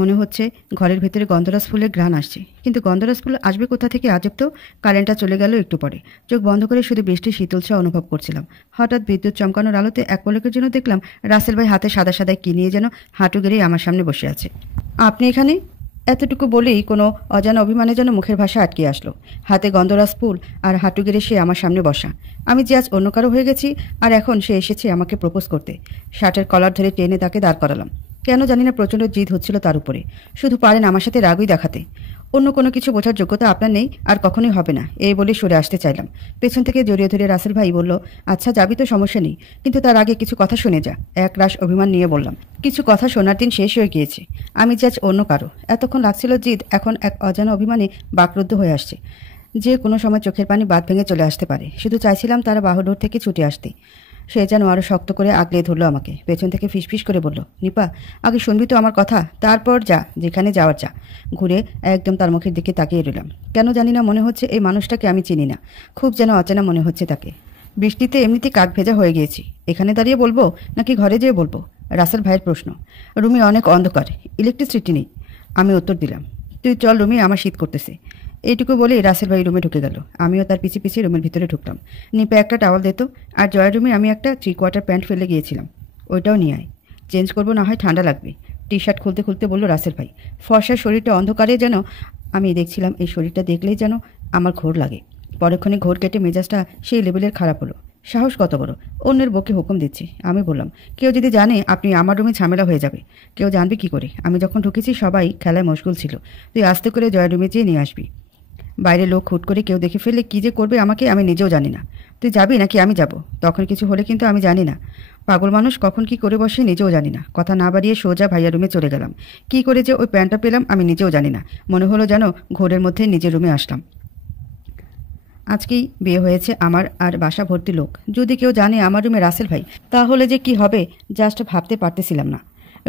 মনে হচ্ছে ঘরের ভেতরে গন্ধরাজ ফুলের ঘ্রাণ আসছে, কিন্তু গন্ধরাজ ফুল আসবে কোথা থেকে আজব তো। কারেন্টটা চলে গেল একটু পরে। চোখ বন্ধ করে শুধু বৃষ্টির শীতল ছোঁয়া অনুভব করছিলাম। হঠাৎ বিদ্যুৎ চমকানোর আলোতে এক পলকের জন্য দেখলাম রাসেল ভাই হাতে সাদা সাদা কি নিয়ে যেন হাঁটু গেড়েই আমার সামনে বসে আছে। আপনি এখানে? এতটুকু বলেই কোনো অজানা অভিমানে যেন মুখের ভাষা আটকে আসলো। হাতে গন্ধরাজ ফুল আর হাঁটু গেড়ে সে আমার সামনে বসা। আমি যে আজ অন্য কারো হয়ে গেছি, আর এখন সে এসেছে আমাকে প্রপোজ করতে। শার্টের কলার ধরে টেনে তাকে দাঁড় করালাম। কেন জানি না প্রচণ্ড জিদ হচ্ছিল তার উপরে। শুধু পারেন আমার সাথে রাগই দেখাতে। অন্য কোনো কিছু বোঝার যোগ্যতা আপনার নেই, আর কখনোই হবে না, এই বলে সরে আসতে চাইলাম। পেছন থেকে জড়িয়ে ধরে রাসেল ভাই বলল, আচ্ছা যাবি তো, সমস্যা নেই, কিন্তু তার আগে কিছু কথা শুনে যা। এক রাশ অভিমান নিয়ে বললাম। কিছু কথা শোনার দিন শেষ হয়ে গিয়েছে। আমি যে আজ অন্য কারো। এতক্ষণ লাগছিল জিদ, এখন এক অজানা অভিমানে বাকরুদ্ধ হয়ে আসছে। যে কোনো সময় চোখের পানি বাঁধ ভেঙে চলে আসতে পারে। শুধু চাইছিলাম তারা বাহুডোর থেকে ছুটে আসতে। সে যেন আরও শক্ত করে আগলে ধরলো আমাকে। পেছন থেকে ফিসফিস করে বলল, নিপা আগে শুনবি তো আমার কথা, তারপর যা, যেখানে যাওয়ার যা। ঘুরে একদম তার মুখের দিকে তাকিয়ে রইলাম। কেন জানি না মনে হচ্ছে এই মানুষটাকে আমি চিনি না। খুব যেন অচেনা মনে হচ্ছে তাকে। বৃষ্টিতে এমনিতে কাক ভেজা হয়ে গিয়েছি। এখানে দাঁড়িয়ে বলবো নাকি ঘরে যেয়ে বলবো? রাসেল ভাইয়ের প্রশ্ন। রুমে অনেক অন্ধকার, ইলেকট্রিসিটি নেই। আমি উত্তর দিলাম, তুই চল রুমে, আমার শীত করতেছে। এইটুকু বলেই রাসেল ভাই রুমে ঢুকে গেল। আমিও তার পিছিয়ে পিছিয়ে রুমের ভিতরে ঢুকলাম। নিপে একটা টাওয়াল দিত, আর জয়ের রুমে আমি একটা 3/4 প্যান্ট ফেলে গিয়েছিলাম, ওইটাও নিয়ে আয়, চেঞ্জ করবো, না হয় ঠান্ডা লাগবে। টি শার্ট খুলতে খুলতে বলল রাসেল ভাই। ফর্সার শরীরটা অন্ধকারে যেন আমি দেখছিলাম, এই শরীরটা দেখলেই যেন আমার ঘোর লাগে। পরক্ষণে ঘোর কেটে মেজাজটা সেই লেভেলের খারাপ হলো। সাহস কত বড়, অন্যের বকে হুকুম দিচ্ছি। আমি বললাম, কেউ যদি জানে আপনি আমার রুমে ঝামেলা হয়ে যাবে। কেউ জানবে কি করে? আমি যখন ঢুকেছি সবাই খেলায় মশগুল ছিল। তুই আস্তে করে জয়ের রুমে যেয়ে নিয়ে আসবি। বাইরে লোক হুট করে কেউ দেখে ফেললে কী যে করবে আমাকে আমি নিজেও জানি না। তুই যাবি নাকি আমি যাব? তখন কিছু হলে কিন্তু আমি জানি না। পাগল মানুষ কখন কি করে বসে নিজেও জানি না। কথা না বাড়িয়ে সোজা ভাইয়া রুমে চলে গেলাম। কি করে যে ওই প্যান্টটা পেলাম আমি নিজেও জানি না। মনে হলো যেন ঘোরের মধ্যে নিজের রুমে আসলাম। আজকেই বিয়ে হয়েছে আমার, আর বাসা ভর্তি লোক। যদি কেউ জানে আমার রুমে রাসেল ভাই, তাহলে যে কি হবে জাস্ট ভাবতে পারতেছিলাম না।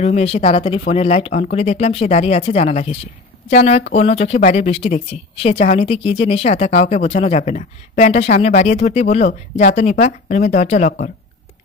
রুমে এসে তাড়াতাড়ি ফোনের লাইট অন করে দেখলাম সে দাঁড়িয়ে আছে জানালা ঘেঁষে। যেন এক অন্য চোখে বাইরের বৃষ্টি দেখছি। সে চাহনিতে কি যে নেশা তা কাউকে বোঝানো যাবে না। প্যান্টটা সামনে বাড়িয়ে ধরতেই বলল, যা তো নিপা, রুমের দরজা লক কর।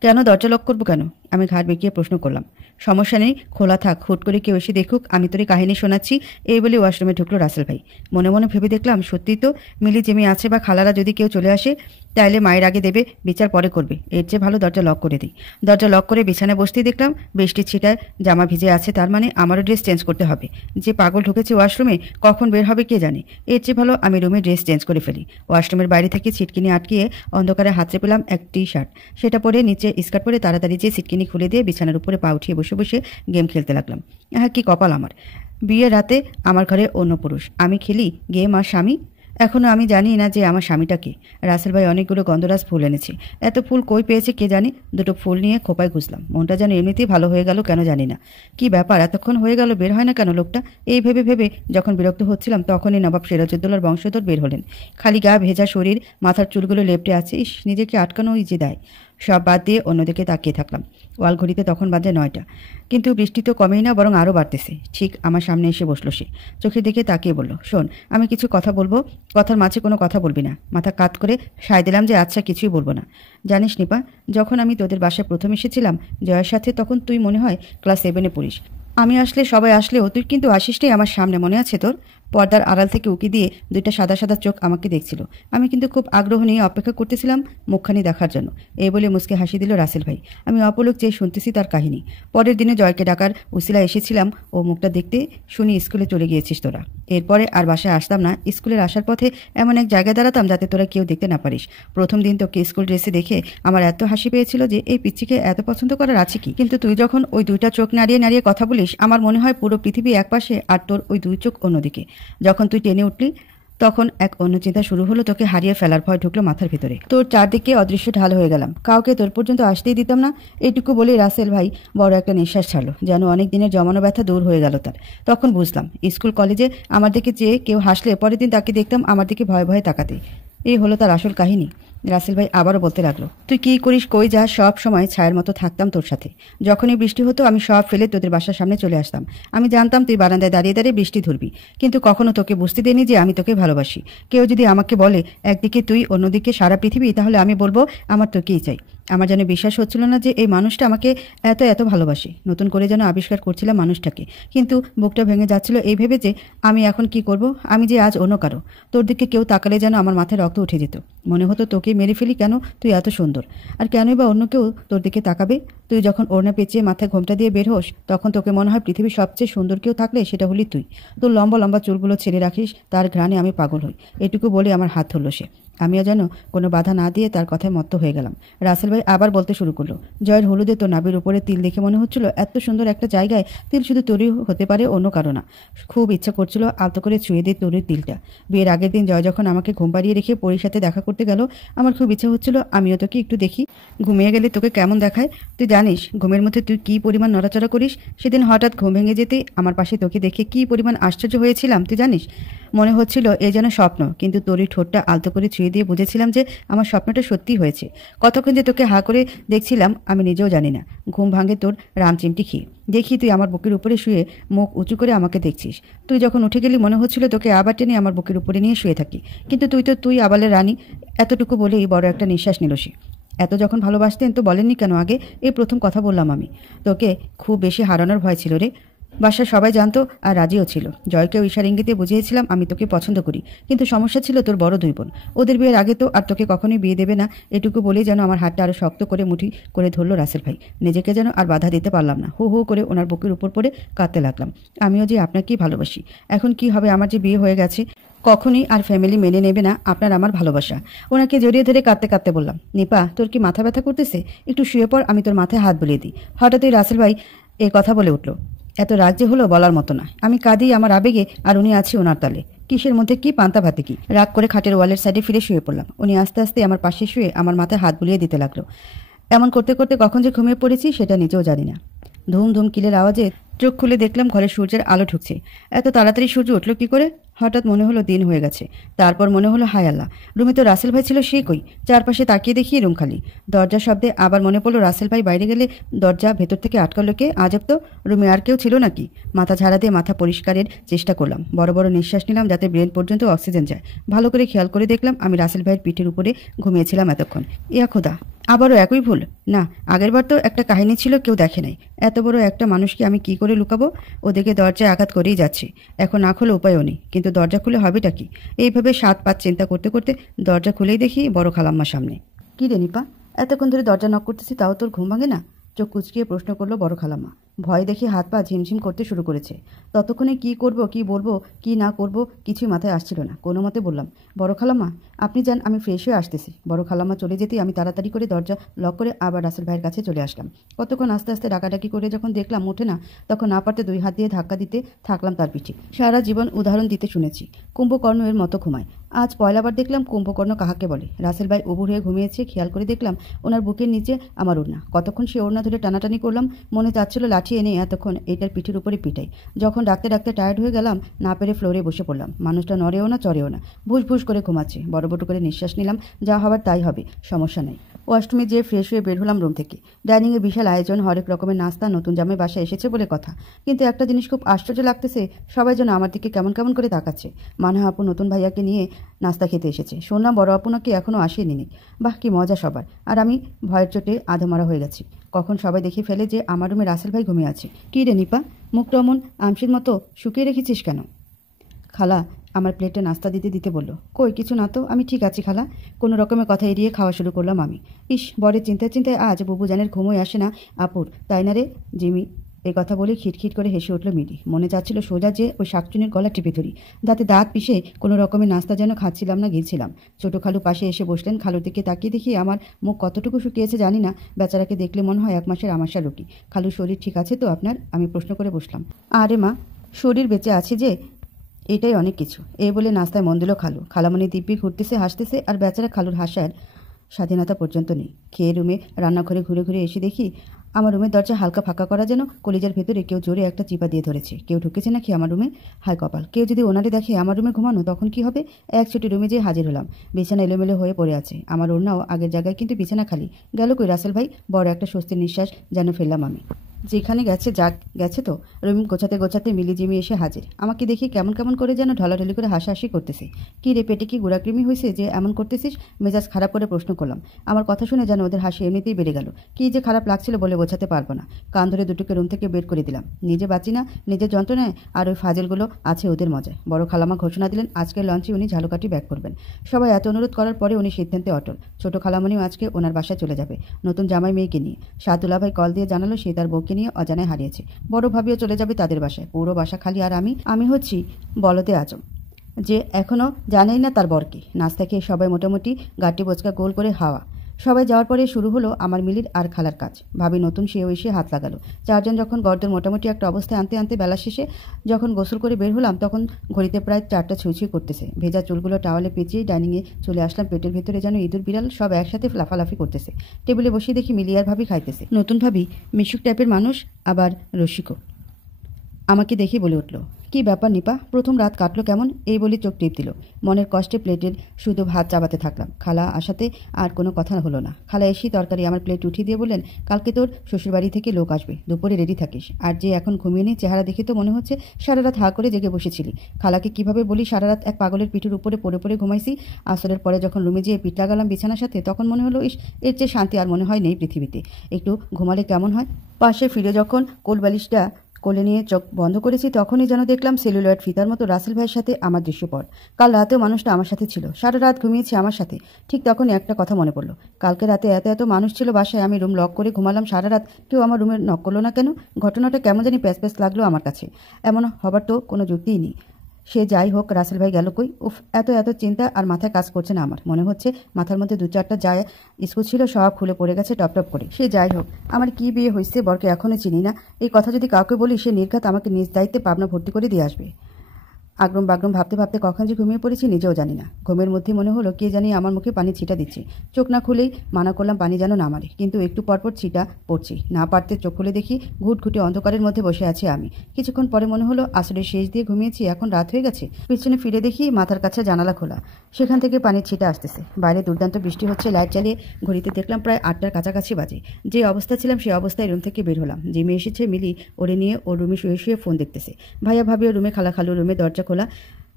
কেন দরজা লক করবো কেন? আমি ঘাড় বেঁকিয়ে প্রশ্ন করলাম। সমস্যা নেই, খোলা থাক, হুট করে কেউ এসে দেখুক আমি তোর কাহিনী শোনাচ্ছি। এই বলে ওয়াশরুমে ঢুকলো রাসেল ভাই। মনে মনে ভেবে দেখলাম সত্যিই তো, মিলি জেমি আছে বা খালারা যদি কেউ চলে আসে তাইলে মায়ের আগে দেবে, বিচার পরে করবে। এর চেয়ে ভালো দরজা লক করে দিই। দরজা লক করে বিছানায় বসতেই দেখলাম বৃষ্টির ছিটায় জামা ভিজে আছে, তার মানে আমারও ড্রেস চেঞ্জ করতে হবে। যে পাগল ঢুকেছে ওয়াশরুমে, কখন বের হবে কে জানে। এর চেয়ে ভালো আমি রুমে ড্রেস চেঞ্জ করে ফেলি। ওয়াশরুমের বাইরে থেকে ছিটকিনি আটকিয়ে অন্ধকারে হাতড়ে পেলাম এক টি শার্ট। সেটা পরে নিচে স্কার্ট পরে তাড়াতাড়ি যে ছিটকিনি খুলে দিয়ে বিছানার উপরে পা উঠিয়ে বসে বসে গেম খেলতে লাগলাম। হ্যাঁ কি কপাল আমার। বিয়ের রাতে আমার ঘরে অন্য পুরুষ, আমি খেলি গেম আর স্বামী। এখনও আমি জানি না যে আমার স্বামীটাকে। রাসেল ভাই অনেকগুলো গন্ধরাজ ফুল এনেছে। এত ফুল কই পেয়েছে কে জানে। দুটো ফুল নিয়ে খোপায় ঘুষলাম। মনটা যেন এমনিতেই ভালো হয়ে গেল কেন জানি না। কি ব্যাপার, এতক্ষণ হয়ে গেল বের হয় না কেন লোকটা? এই ভেবে ভেবে যখন বিরক্ত হচ্ছিলাম তখনই নবাব সিরাজউদ্দৌলার বংশধর বের হলেন। খালি গা ভেজা শরীর, মাথার চুলগুলো লেপটে আছে। ইস, নিজেকে আটকানোই যে দেয়। সব বাদ দিয়ে অন্যদিকে তাকিয়ে থাকলাম। ওয়াল ঘড়িতে তখন বাজে 9টা। কিন্তু বৃষ্টি তো কমেই না, বরং আরও বাড়তেছে। ঠিক আমার সামনে এসে বসলো সে। চোখের দিকে তাকিয়ে বলল, শোন, আমি কিছু কথা বলবো, কথার মাঝে কোনো কথা বলবি না। মাথা কাত করে সায় দিলাম যে আচ্ছা, কিছুই বলবো না। জানিস নিপা, যখন আমি তোদের বাসায় প্রথম এসেছিলাম জয়ের সাথে, তখন তুই মনে হয় ক্লাস 7-এ পড়িস। আমি আসলে সবাই আসলেও তুই কিন্তু আসিসটাই আমার সামনে, মনে আছে তোর? পর্দার আড়াল থেকে উকি দিয়ে দুইটা সাদা সাদা চোখ আমাকে দেখছিল। আমি কিন্তু খুব আগ্রহ নিয়ে অপেক্ষা করতেছিলাম মুখখানি দেখার জন্য। এই বলে মুসকে হাসি দিল রাসেল ভাই। আমি অপলক চেয়ে শুনতেছি তার কাহিনী। পরের দিনে জয়কে ডাকার উসিলা এসেছিলাম, ও মুখটা দেখতে। শুনি স্কুলে চলে গিয়েছিস তোরা। এরপরে আর বাসায় আসতাম না। স্কুলের আসার পথে এমন এক জায়গায় দাঁড়াতাম যাতে তোরা কেউ দেখতে না পারিস। প্রথম দিন তোকে স্কুল ড্রেসে দেখে আমার এত হাসি পেয়েছিল যে এই পিচ্চিকে এত পছন্দ করার আছে কি। কিন্তু তুই যখন ওই দুইটা চোখ নাড়িয়ে নাড়িয়ে কথা বলিস, আমার মনে হয় পুরো পৃথিবী একপাশে আর তোর ওই দুই চোখ অন্যদিকে। যখন তুই টেনে উঠলি তখন এক অন্য চিন্তা শুরু হলো, তোকে হারিয়ে ফেলার ভয় ঢুকলো মাথার ভিতরে। তোর চারদিকে অদৃশ্য ঢাল হয়ে গেলাম, কাউকে তোর পর্যন্ত আসতেই দিতাম না। এইটুকু বলেই রাসেল ভাই বড় একটা নিঃশ্বাস ছাড়লো, যেন অনেক দিনের জমানো ব্যথা দূর হয়ে গেল তার। তখন বুঝলাম, স্কুল কলেজে আমার দিকে চেয়ে কেউ হাসলে পরের দিন তাকে দেখতাম আমার দিকে ভয়ে ভয়ে তাকাতে। এই হলো তার আসল কাহিনী। রাসেল ভাই আবারও বলতে লাগলো, তুই কি করিস, কই যা, সব সময় ছায়ের মতো থাকতাম তোর সাথে। যখনই বৃষ্টি হতো আমি সব ফেলে তোদের বাসার সামনে চলে আসতাম। আমি জানতাম তুই বারান্দায় দাঁড়িয়ে দাঁড়িয়ে বৃষ্টি ধরবি, কিন্তু কখনো তোকে বুঝতে দেয়নি যে আমি তোকে ভালোবাসি। কেউ যদি আমাকে বলে একদিকে তুই অন্যদিকে সারা পৃথিবী, তাহলে আমি বলবো আমার তোকেই চাই। আমার যেন বিশ্বাস হচ্ছিল না যে এই মানুষটা আমাকে এত এত ভালোবাসে। নতুন করে যেন আবিষ্কার করছিলাম মানুষটাকে, কিন্তু বুকটা ভেঙে যাচ্ছিল এই ভেবে যে আমি এখন কি করব। আমি যে আজ অন্য কারো। তোর দিকে কেউ তাকালে যেন আমার মাথায় রক্ত উঠে যেত। মনে হতো তোকে মেরে ফেলি, কেন, তুই এত সুন্দর। আর কেনই বা অন্য কেউ তোর দিকে তাকাবে। তুই যখন ওড়না পেঁচিয়ে মাথায় ঘোমটা দিয়ে বের হোস, তখন তোকে মনে হয় পৃথিবীর সবচেয়ে সুন্দর কেউ থাকলে সেটা হলি তুই। তোর লম্বা লম্বা চুলগুলো ছেড়ে রাখিস, তার ঘ্রাণে আমি পাগল হই। এটুকু বলে আমার হাত ধরল সে। আমিও যেন কোনো বাধা না দিয়ে তার কথায় মত্ত হয়ে গেলাম। রাসেল ভাই আবার বলতে শুরু করলো, জয়ের হলুদে তোর নাভির উপরে তিল দেখে মনে হচ্ছিল এত সুন্দর একটা জায়গায় তিল শুধু তোরই হতে পারে, অন্য কারো না। খুব ইচ্ছা করছিল আলতো করে ছুঁয়ে দিয়ে তোর তিলটা। বিয়ের আগের দিন জয় যখন আমাকে ঘুম পাড়িয়ে রেখে পরীর সাথে দেখা করতে গেল, আমার খুব ইচ্ছা হচ্ছিল আমিও তোকে একটু দেখি। ঘুমিয়ে গেলে তোকে কেমন দেখায়। তুই জানিস ঘুমের মধ্যে তুই কি পরিমাণ নড়াচড়া করিস। সেদিন হঠাৎ ঘুম ভেঙে যেতে আমার পাশে তোকে দেখে কি পরিমাণ আশ্চর্য হয়েছিলাম তুই জানিস। মনে হচ্ছিল এ যেন স্বপ্ন, কিন্তু তোরই ঠোঁটটা আলতো করে ছুঁয়ে দিয়ে বুঝেছিলাম যে আমার স্বপ্নটা সত্যি হয়েছে। কতক্ষণ যে তোকে হা করে দেখছিলাম আমি নিজেও জানি না। ঘুম ভাঙে তোর রামচিমটি খেয়ে। দেখি তুই আমার বুকের উপরে শুয়ে মুখ উঁচু করে আমাকে দেখছিস। তুই যখন উঠে গেলি মনে হচ্ছিল তোকে আবার টেনে আমার বুকের উপরে নিয়ে শুয়ে থাকি, কিন্তু তুই আবালের রানী। এতটুকু বলেই বড় একটা নিঃশ্বাস নিল সে। এত যখন ভালোবাসতেন তো বলেননি কেন আগে। এই প্রথম কথা বললাম আমি। তোকে খুব বেশি হারানোর ভয় ছিল রে। বাসার সবাই জানতো আর রাজিও ছিল। জয়কেও ইশারা ইঙ্গিতে বুঝিয়েছিলাম আমি তোকে পছন্দ করি, কিন্তু সমস্যা ছিল তোর বড় দুই বোন। ওদের বিয়ের আগে তো আর তোকে কখনোই বিয়ে দেবে না। এটুকু বলেই যেন আমার হাতটা আরো শক্ত করে মুঠি করে ধরলো রাসেল ভাই। নিজেকে যেন আর বাধা দিতে পারলাম না। হু হু করে ওনার বুকের উপর পড়ে কাঁদতে লাগলাম। আমিও যে আপনাকেই ভালোবাসি। এখন কি হবে, আমার যে বিয়ে হয়ে গেছে, কখনোই আর ফ্যামিলি মেনে নেবে না আপনার আমার ভালোবাসা। ওনাকে জড়িয়ে ধরে কাঁদতে কাঁদতে বললাম, নিপা তোর কি মাথা ব্যথা করতেছে? একটু শুয়ে পর, আমি তোর মাথায় হাত বুলিয়ে দিই। হঠাৎই রাসেল ভাই এ কথা বলে উঠল। এত রাগ যে হলো বলার মতো না। আমি কাঁদি আমার আবেগে, আর উনি আছে ওনার তালে। কিসের মধ্যে কি, পান্তা ভাতে কি। রাগ করে খাটের ওয়ালের সাইডে ফিরে শুয়ে পড়লাম। উনি আস্তে আস্তে আমার পাশে শুয়ে আমার মাথায় হাত বুলিয়ে দিতে লাগলো। এমন করতে করতে কখন যে ঘুমিয়ে পড়েছি সেটা নিজেও জানি না। ধুম ধুম কিলের আওয়াজে চোখ খুলে দেখলাম ঘরে সূর্যের আলো ঢুকছে। এত তাড়াতাড়ি সূর্য উঠল কি করে? হঠাৎ মনে হলো দিন হয়ে গেছে। তারপর মনে হলো হায় আল্লাহ, রুমে তো রাসেল ভাই ছিল, সে কই? চারপাশে তাকিয়ে দেখি রুম খালি। দরজার শব্দে আবার মনে পড়লো রাসেল ভাই বাইরে গেলে দরজা ভেতর থেকে আটকালো কে? আজব তো, রুমে আর কেউ ছিল নাকি? মাথা ঝাড়া দিয়ে মাথা পরিষ্কারের চেষ্টা করলাম। বড় বড় নিঃশ্বাস নিলাম যাতে ব্রেন পর্যন্ত অক্সিজেন যায়। ভালো করে খেয়াল করে দেখলাম আমি রাসেল ভাইয়ের পিঠের উপরে ঘুমিয়েছিলাম এতক্ষণ। ইয়া খোদা, আবারও একই ভুল। না, আগেরবার তো একটা কাহিনী ছিল, কেউ দেখে নাই। এত বড় একটা মানুষকে আমি কি করে লুকাবো? ওদিকে দরজায় আঘাত করেই যাচ্ছে। এখন না খুলে উপায়ও নেই, কিন্তু দরজা খুলে হবেটা কি? এইভাবে 7-5 চিন্তা করতে করতে দরজা খুলেই দেখি বড় খালাম্মা সামনে। কি রে নিপা, এতক্ষণ ধরে দরজা নক করতেছি, তাও তোর ঘুম ভাঙে না? চোখ কুচকিয়ে প্রশ্ন করলো বড় খালাম্মা। ভয় দেখে হাত পা ঝিমঝিম করতে শুরু করেছে। ততক্ষণে কি করব, কি বলবো, কি না করব কিছুই মাথায় আসছিল না। কোনো মতে বললাম, বড় খালাম্মা আপনি যান, আমি ফ্রেশ হয়ে আসতেছি। বড় খালাম্মা চলে যেতেই আমি তাড়াতাড়ি করে দরজা লক করে আবার রাসেল ভাইয়ের কাছে চলে আসলাম। কতক্ষণ আস্তে আস্তে ডাকাডাকি করে যখন দেখলাম ওঠে না, তখন না পারতে 2 হাত দিয়ে ধাক্কা দিতে থাকলাম তার পিঠে। সারা জীবন উদাহরণ দিতে শুনেছি, কুম্ভকর্ণ এর মতো ঘুমায়। আজ পয়লাবার দেখলাম কুম্ভকর্ণ কাহাকে বলে। রাসেল ভাই উবুর হয়ে ঘুমিয়েছে। খেয়াল করে দেখলাম ওনার বুকের নিচে আমার ওড়না। কতক্ষণ সে ওড়না ধরে টানাটানি করলাম, মনে চাচ্ছিল লাঠি এনে এতক্ষণ এটার পিঠের উপরে পিটাই। যখন ডাকতে ডাকতে টায়ার্ড হয়ে গেলাম, না পেরে ফ্লোরে বসে পড়লাম। মানুষটা নড়েও না চড়েও না, ভুস ভুস করে ঘুমাচ্ছে। বড় বড় করে নিঃশ্বাস নিলাম, যা হবার তাই হবে, সমস্যা নেই। ওয়াশরুমে যেয়ে ফ্রেশ হয়ে বের হলাম রুম থেকে। ডাইনিংয়ে বিশাল আয়োজন, হরেক রকমের নাস্তা, নতুন জামাই বাসায় এসেছে বলে কথা। কিন্তু একটা জিনিস খুব আশ্চর্য লাগতেছে, সবাই যেন আমার দিকে কেমন কেমন করে তাকাচ্ছে। মানহা আপু নতুন ভাইয়াকে নিয়ে নাস্তা খেতে এসেছে। শুনলাম বড় আপু নাকি এখনও আসেনি। বাহ, কি মজা সবার। আর আমি ভয়ের চোটে আধমারা হয়ে গেছি। কখন সবাই দেখে ফেলে যে আমার রুমে রাসেল ভাই ঘুমিয়ে আছে। কি রে নিপা, মুখটা অমন আমসির মতো শুকিয়ে রেখেছিস কেন? খালা আমার প্লেটে নাস্তা দিতে দিতে বলল। কই কিছু না তো, আমি ঠিক আছি খালা। কোনো রকমের কথা এড়িয়ে খাওয়া শুরু করলাম আমি। ইস, বরের চিন্তায় চিন্তায় আজ বুবুজানের ঘুমোই আসে না আপুর, তাই না রে জিমি? এই কথা বলে খিটখিট করে হেসে উঠল মিলি। মনে চাচ্ছিল সোজা যে ওই শাকচুনির গলা টিপে ধরি, দাঁতে দাঁত পিষে কোনো রকমের নাস্তা যেন খাচ্ছিলাম না গিলছিলাম। ছোট খালু পাশে এসে বসলেন। খালুর দিকে তাকিয়ে দেখি আমার মুখ কতটুকু শুকিয়েছে জানি না। বেচারাকে দেখলে মনে হয় 1 মাসের আমাশা রুগী। খালুর শরীর ঠিক আছে তো আপনার? আমি প্রশ্ন করে বসলাম। আরে মা, শরীর বেঁচে আছে যে, এটাই অনেক কিছু। এই বলে নাস্তায় মন দিল খালু। খালামণি দিব্যি ঘুরতেছে, হাসতেছে, আর বেচারা খালুর হাসার স্বাধীনতা পর্যন্ত নেই। খেয়ে রুমে রান্নাঘরে ঘুরে ঘুরে এসে দেখি আমার রুমের দরজা হালকা ফাঁকা করা, যেন কলিজার ভেতরে কেউ জোরে একটা চিপা দিয়ে ধরেছে। কেউ ঢুকেছে নাকি আমার রুমে? হায় কপাল! কেউ যদি ওনারে দেখে আমার রুমে ঘুমানো, তখন কি হবে? এক ছুটি রুমে যেয়ে হাজির হলাম। বিছানা এলোমেলো হয়ে পড়ে আছে। আমার ওড়নাও আগের জায়গায়, কিন্তু বিছানা খালি। গেল কই রাসেল ভাই? বড় একটা স্বস্তির নিঃশ্বাস যেন ফেললাম আমি। যেখানে গেছে যাক, গেছে তো। রুম গোছাতে গোছাতে মিলি জিমি এসে হাজির। আমাকে দেখি কেমন কেমন করে যেন ঢলাঢলি করে হাসাহাসি করতেছে। কি রে, পেটে কি গুড়াকৃমি হয়েছে যে এমন করতেছিস? মেজাজ খারাপ করে প্রশ্ন করলাম। আমার কথা শুনে যেন ওদের হাসি এমনিতেই বেড়ে গেল। কি যে খারাপ লাগছিল বলে বোঝাতে পারবো না। কান ধরে দুটোকে রুম থেকে বের করে দিলাম। নিজে বাঁচি না, নিজের যন্ত্রণায়, আর ওই ফাজিলগুলো আছে ওদের মজায়। বড় খালামা ঘোষণা দিলেন আজকের লঞ্চে উনি ঝালুকাঠি ব্যাক করবেন। সবাই এত অনুরোধ করার পরে উনি সিদ্ধান্তে অটল। ছোট খালামণিও আজকে ওনার বাসায় চলে যাবে, নতুন জামাই মেয়েকে নিয়ে। সাদুল্লা ভাই কল দিয়ে জানালো সে তার বউকে নিয়ে অজানায় হারিয়েছে। বড় ভাবিও চলে যাবে তাদের বাসায়। পুরো বাসা খালি, আর আমি হচ্ছি বলদে আজম, যে এখনো জানেই না তার বরকে। নাস্তা খেয়ে সবাই মোটামুটি গাটি বোচকা গোল করে হাওয়া। সবাই যাওয়ার পরে শুরু হলো আমার মিলির আর খালার কাজ। ভাবি নতুন সেও এসে হাত লাগালো। চারজন যখন গর্দের মোটামুটি একটা অবস্থায় আনতে আনতে বেলা শেষে যখন গোসল করে বের হলাম, তখন ঘড়িতে প্রায় 4টা ছুঁই করতেছে। ভেজা চুলগুলো টাওয়ালে পেঁচিয়ে ডাইনিংয়ে চলে আসলাম। পেটের ভেতরে যেন ইঁদুর বিড়াল সব একসাথে লাফালাফি করতেছে। টেবিলে বসিয়ে দেখি মিলি আর ভাবি খাইতেছে। নতুন ভাবি মিশুক টাইপের মানুষ, আবার রসিকও। আমাকে দেখে বলে উঠল, কি ব্যাপার নিপা, প্রথম রাত কাটলো কেমন? এই বলে চোখ টিপ দিল। মনের কষ্টে প্লেটের শুধু ভাত চাবাতে থাকলাম। খালা আসাতে আর কোনো কথা হলো না। খালা এসেই তরকারি আমার প্লেট উঠিয়ে দিয়ে বললেন, কালকে তোর শ্বশুরবাড়ি থেকে লোক আসবে, দুপুরে রেডি থাকিস। আর যে এখন ঘুমিয়ে নেই, চেহারা দেখে তো মনে হচ্ছে সারা রাত হা করে জেগে বসেছিলি। খালাকে কিভাবে বলি সারা রাত এক পাগলের পিঠের উপরে পড়ে পড়ে ঘুমাইছি। আসরের পরে যখন রুমে যেয়ে পিঠ লাগালাম বিছানার সাথে, তখন মনে হলো ইস, এর চেয়ে শান্তি আর মনে হয় নেই পৃথিবীতে। একটু ঘুমালে কেমন হয়। পাশে ফিরে যখন কোলবালিশটা কোলে নিয়ে চোখ বন্ধ করেছি, তখনই যেন দেখলাম সেলুলয়েড ফিতার মতো রাসেল ভাইয়ের সাথে আমার দৃশ্যপট। কাল রাতেও মানুষটা আমার সাথে ছিল, সারা রাত ঘুমিয়েছি আমার সাথে। ঠিক তখনই একটা কথা মনে পড়লো। কালকে রাতে এত এত মানুষ ছিল বাসায়, আমি রুম লক করে ঘুমালাম সারা রাত, কেউ আমার রুমে নক করলো না কেন? ঘটনাটা কেমন জানি প্যাচ প্যাচ লাগলো আমার কাছে। এমন হবার তো কোনো যুক্তিই নেই। সে যাই হোক, রাসেল ভাই গেল কই? উফ, এত এত চিন্তা আর মাথায় কাজ করছে না আমার। মনে হচ্ছে মাথার মধ্যে 2-4টা যায় স্কুল ছিল, সব খুলে পড়ে গেছে টপ টপ করে। সে যাই হোক, আমার কি বিয়ে হয়েছে, বরকে এখনো চিনি না। এই কথা যদি কাউকে বলি, সে নির্ঘাত আমাকে নিজ দায়িত্বে পাবনা ভর্তি করে দিয়ে আসবে। আগ্রম বাগ্রম ভাবতে ভাবতে কখন যে ঘুমিয়ে পড়েছি নিজেও জানি না। ঘুমের মধ্যে মনে হলো কে জানি আমার মুখে পানি ছিটা দিচ্ছে। চোখ না খুলেই মানা করলাম পানি যেন না মারে, কিন্তু একটু পরপর ছিটা পড়ছি। না পারতে চোখ খুলে দেখি ঘুটঘুটে অন্ধকারের মধ্যে বসে আছি আমি। কিছুক্ষণ পরে মনে হলো আসলে শেষ দিয়ে ঘুমিয়েছি, এখন রাত হয়ে গেছে। পিছনে ফিরে দেখি মাথার কাছে জানালা খোলা, সেখান থেকে পানির ছিটা আসতেছে। বাইরে দুর্দান্ত বৃষ্টি হচ্ছে। লাইট জ্বালিয়ে ঘড়িতে দেখলাম প্রায় 8টার কাছাকাছি বাজে। যে অবস্থা ছিলাম সে অবস্থায় রুম থেকে বের হলাম। জিমে এসেছে, মিলি ওরে নিয়ে ওর রুমে শুয়ে শুয়ে ফোন দেখতেছে। ভাইয়া ভাবিও রুমে, খালা খালু রুমে দরজা খোলা।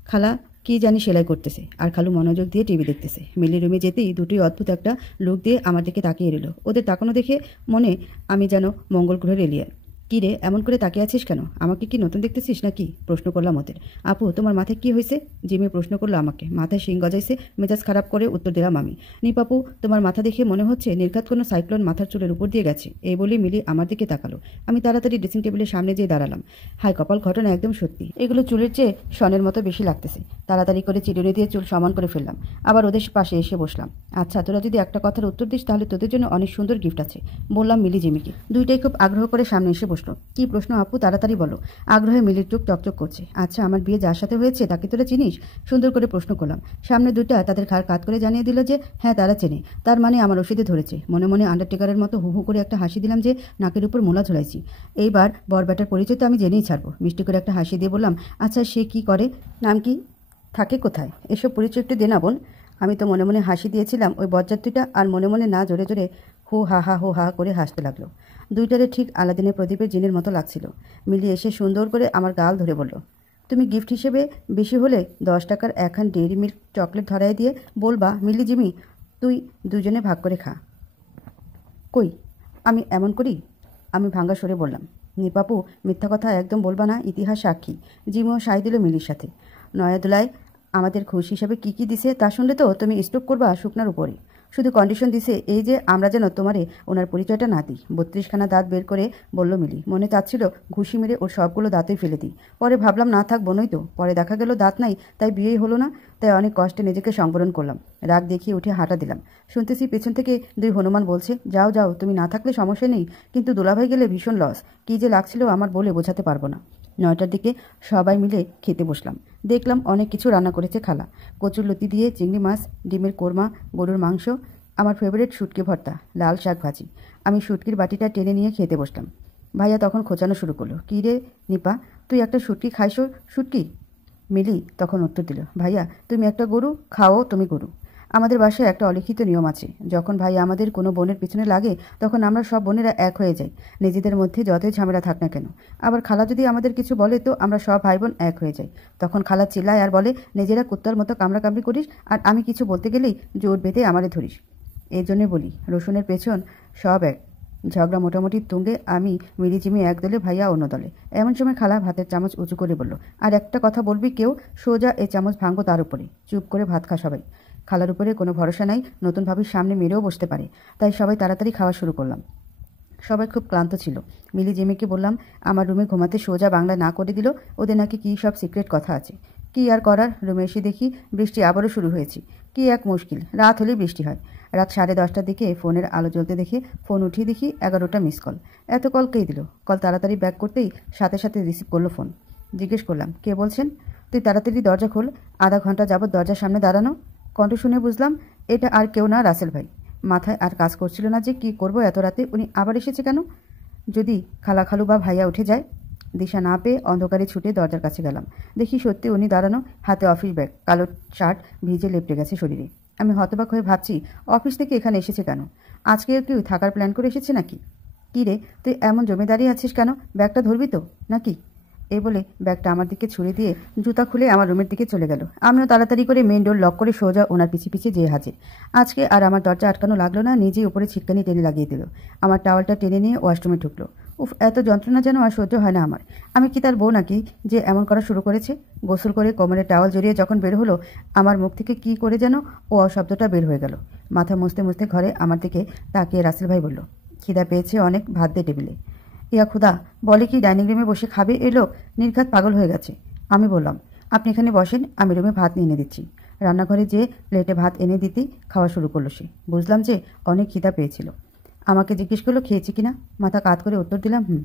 খালা কি জানি সেলাই করতেছে, আর খালু মনোযোগ দিয়ে টিভি দেখতেছে। মিলি রুমে যেতেই দুটোই অদ্ভুত একটা লুক দিয়ে আমার দিকে তাকিয়ে রইল। ওদের তাকানো দেখে মনে আমি যেন মঙ্গল গ্রহের এলিয়েন। কি রে, এমন করে তাকিয়ে আছিস কেন? আমাকে কি নতুন দেখতেছিস নাকি? প্রশ্ন করলাম ওদের। আপু, তোমার মাথায় কি হয়েছে? জিমি প্রশ্ন করলো আমাকে। মাথায় শিং গজাইছে, মেজাজ খারাপ করে উত্তর দিলাম আমি। নিপাপু, তোমার মাথা দেখে মনে হচ্ছে নির্ঘাত কোনো সাইক্লোন মাথার চুলের উপর দিয়ে গেছে। এই বলেই মিলি আমার দিকে তাকালো। আমি তাড়াতাড়ি ড্রেসিং টেবিলের সামনে যেয়ে দাঁড়ালাম। হাই কপাল, ঘটনা একদম সত্যি। এগুলো চুলের চেয়ে সনের মতো বেশি লাগতেছে। তাড়াতাড়ি করে চিরুনি দিয়ে চুল সমান করে ফেললাম। আবার ওদের পাশে এসে বসলাম। আচ্ছা, তোরা যদি একটা কথার উত্তর দিস তাহলে তোদের জন্য অনেক সুন্দর গিফট আছে, বললাম মিলি জিমিকে। দুইটাই খুব আগ্রহ করে সামনে এসে বসলো। কি প্রশ্ন আপু, তাড়াতাড়ি বলো। আগ্রহে মিলির চোখ চকচক করছে। আচ্ছা, আমার বিয়ে যার সাথে হয়েছে তাকে তোরা চিনিস? সুন্দর করে প্রশ্ন করলাম। সামনে দুইটা তাদের ঘাড় কাত করে জানিয়ে দিল যে হ্যাঁ তারা চেনে। তার মানে আমার রশিদে ধরেছে। মনে মনে আন্ডারটেকারের মতো হু হু করে একটা হাসি দিলাম যে নাকের উপর মোলা ঝুলাইছি। এইবার বর ব্যাটার পরিচয় তো আমি জেনেই ছাড়বো। মিষ্টি করে একটা হাসি দিয়ে বললাম, আচ্ছা সে কি করে, নাম কি, থাকে কোথায়, এসব পরিচয় একটু দে না বোন। আমি তো মনে মনে হাসি দিয়েছিলাম ওই বজ্জাত্রীটা, আর মনে মনে না জোরে জোরে হু হা করে হাসতে লাগলো। দুইটারে ঠিক আলাদিনের প্রদীপের জিনের মতো লাগছিল। মিলি এসে সুন্দর করে আমার গাল ধরে বলল, তুমি গিফট হিসেবে বেশি হলে 10 টাকার একখান ডেইরি মিল্ক চকলেট ধরাই দিয়ে বলবা মিলি জিমি তুই দুজনে ভাগ করে খা। কই, আমি এমন করি? আমি ভাঙ্গা সরে বললাম। নিপাপু, মিথ্যা কথা একদম বলবা না, ইতিহাস সাক্ষী। জিমিও সাই দিল মিলির সাথে। নয়াদুলায় আমাদের খুশি হিসাবে কি কি দিছে তা শুনলে তো তুমি স্টক করবা শুকনার উপরে। শুধু কন্ডিশন দিছে এই যে আমরা যেন তোমারে ওনার পরিচয়টা না দিই। 32খানা দাঁত বের করে বলল মিলি। মনে চাচ্ছিল ঘুষি মেরে ওর সবগুলো দাঁতই ফেলে দিই। পরে ভাবলাম না থাক, বোনই তো। পরে দেখা গেল দাঁত নাই, তাই বিয়েই হলো না। তাই অনেক কষ্টে নিজেকে সংবরণ করলাম। রাগ দেখিয়ে উঠে হাঁটা দিলাম। শুনতেছি পেছন থেকে 2 হনুমান বলছে, যাও যাও, তুমি না থাকলে সমস্যা নেই, কিন্তু দুলাভাই গেলে ভীষণ লস। কি যে লাগছিল আমার বলে বোঝাতে পারবো না। 9টার দিকে সবাই মিলে খেতে বসলাম। দেখলাম অনেক কিছু রান্না করেছে খালা। কচুরলতি দিয়ে চিংড়ি মাছ, ডিমের কোরমা, গরুর মাংস, আমার ফেভারিট শুটকি ভর্তা, লাল শাক ভাজি। আমি শুটকির বাটিটা টেনে নিয়ে খেতে বসলাম। ভাইয়া তখন খোঁচানো শুরু করলো, কী রে নিপা, তুই একটা শুটকি খাইছো? শুটকি? মিলি তখন উত্তর দিল, ভাইয়া তুমি একটা গরু, খাও তুমি গরু। আমাদের বাসায় একটা অলিখিত নিয়ম আছে, যখন ভাই আমাদের কোনো বোনের পিছনে লাগে তখন আমরা সব বোনেরা এক হয়ে যাই, নিজেদের মধ্যে যতই ঝামেলা থাক না কেন। আবার খালা যদি আমাদের কিছু বলে তো আমরা সব ভাই বোন এক হয়ে যাই। তখন খালা চিল্লায় আর বলে, নিজেরা কুত্তার মতো কামড়াকামড়ি করিস, আর আমি কিছু বলতে গেলেই জোর বেঁধে আমারে ধরিস। এই জন্যে বলি, রসুনের পেছন সব এক। ঝগড়া মোটামুটি তুঙ্গে আমি মিলিজিমি এক দলে, ভাইয়া অন্য দলে। এমন সময় খালা ভাতের চামচ উঁচু করে বলল, আর একটা কথা বলবি কেউ, সোজা এই চামচ ভাঙবো তার উপরে। চুপ করে ভাত খা সবাই। খালার উপরে কোনো ভরসা নাই, নতুন ভাবির সামনে মেরেও বসতে পারে। তাই সবাই তাড়াতাড়ি খাওয়া শুরু করলাম। সবাই খুব ক্লান্ত ছিল। মিলি জিমিকে বললাম আমার রুমে ঘুমাতে, সোজা বাংলা না করে দিল। ওদের নাকি কী সব সিক্রেট কথা আছে। কি আর করার, রুমে এসে দেখি বৃষ্টি আবারও শুরু হয়েছে। কি এক মুশকিল, রাত হলেই বৃষ্টি হয়। রাত 10:30টার দিকে ফোনের আলো জ্বলতে দেখে ফোন উঠিয়ে দেখি 11টা মিস কল। এত কল কে দিল? কল তাড়াতাড়ি ব্যাক করতেই সাথে সাথে রিসিভ করলো ফোন। জিজ্ঞেস করলাম, কে বলছেন? তুই তাড়াতাড়ি দরজা খোল, আধা ঘন্টা যাবৎ দরজার সামনে দাঁড়ানো। কণ্ঠ শুনে বুঝলাম এটা আর কেউ না, রাসেল ভাই। মাথায় আর কাজ করছিল না যে কি করব, এত রাতে উনি আবার এসেছে কেন? যদি খালা খালু বা ভাইয়া উঠে যায়। দিশা না পেয়ে অন্ধকারে ছুটে দরজার কাছে গেলাম। দেখি সত্যি উনি দাঁড়ানো, হাতে অফিস ব্যাগ, কালো শার্ট ভিজে লেপটে গেছে শরীরে। আমি হতবাক হয়ে ভাবছি, অফিস থেকে এখানে এসেছে কেন? আজকে কেউ থাকার প্ল্যান করে এসেছে নাকি? কী রে, তুই এমন জমে দাঁড়িয়ে আছিস কেন? ব্যাগটা ধরবি তো নাকি? এই বলে ব্যাগটা আমার দিকে ছুড়ে দিয়ে জুতা খুলে আমার রুমের দিকে চলে গেল। আমিও তাড়াতাড়ি করে মেন ডোর লক করে সোজা ওনার পিছিয়ে পিছিয়ে যেয়ে হাজির। আজকে আর আমার দরজা আটকানো লাগলো না, নিজেই উপরে ছিটকানি টেনে লাগিয়ে দিল। আমার টাওয়ালটা টেনে নিয়ে ওয়াশরুমে ঢুকলো। উফ, এত যন্ত্রণা যেন আর সহ্য হয় না আমার। আমি কি তার বউ নাকি যে এমন করা শুরু করেছে? গোসল করে কোমরে টাওয়াল জড়িয়ে যখন বের হলো, আমার মুখ থেকে কি করে যেন ও শব্দটা বের হয়ে গেল। মাথা মুছতে মুছতে ঘরে আমার দিকে তাকিয়ে রাসেল ভাই বলল, খিদা পেয়েছে অনেক, ভাত দে টেবিলে। ইয়া খুদা, বলে কি ডাইনিং রুমে বসে খাবে এই লোক? নির্ঘাত পাগল হয়ে গেছে। আমি বললাম, আপনি এখানে বসেন, আমি রুমে ভাত নিয়ে এনে দিচ্ছি। রান্নাঘরে যেয়ে প্লেটে ভাত এনে দিতেই খাওয়া শুরু করলো সে। বুঝলাম যে অনেক খিদা পেয়েছিল। আমাকে জিজ্ঞেস করলো খেয়েছি কিনা। মাথা কাত করে উত্তর দিলাম, হুম।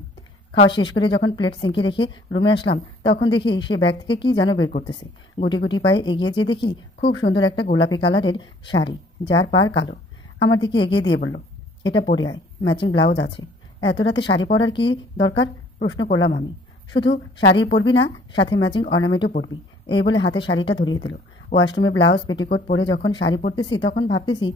খাওয়া শেষ করে যখন প্লেট সিঙ্কে রেখে রুমে আসলাম, তখন দেখি সে ব্যাগ থেকে কি যেন বের করতেছে। গুটি গুটি পায়ে এগিয়ে যেয়ে দেখি খুব সুন্দর একটা গোলাপি কালারের শাড়ি, যার পার কালো। আমার দিকে এগিয়ে দিয়ে বলল, এটা পরে আয়, ম্যাচিং ব্লাউজ আছে। এত রাতে শাড়ি পরার কি দরকার? প্রশ্ন করলাম আমি। শুধু শাড়ি পরবি না, সাথে ম্যাচিং অর্নামেন্টও পরবি। এই বলে হাতে শাড়িটা ধরিয়ে দিল। ওয়াশরুমে ব্লাউজ পেটিকোট পরে যখন শাড়ি পরতেছি, তখন ভাবতেছি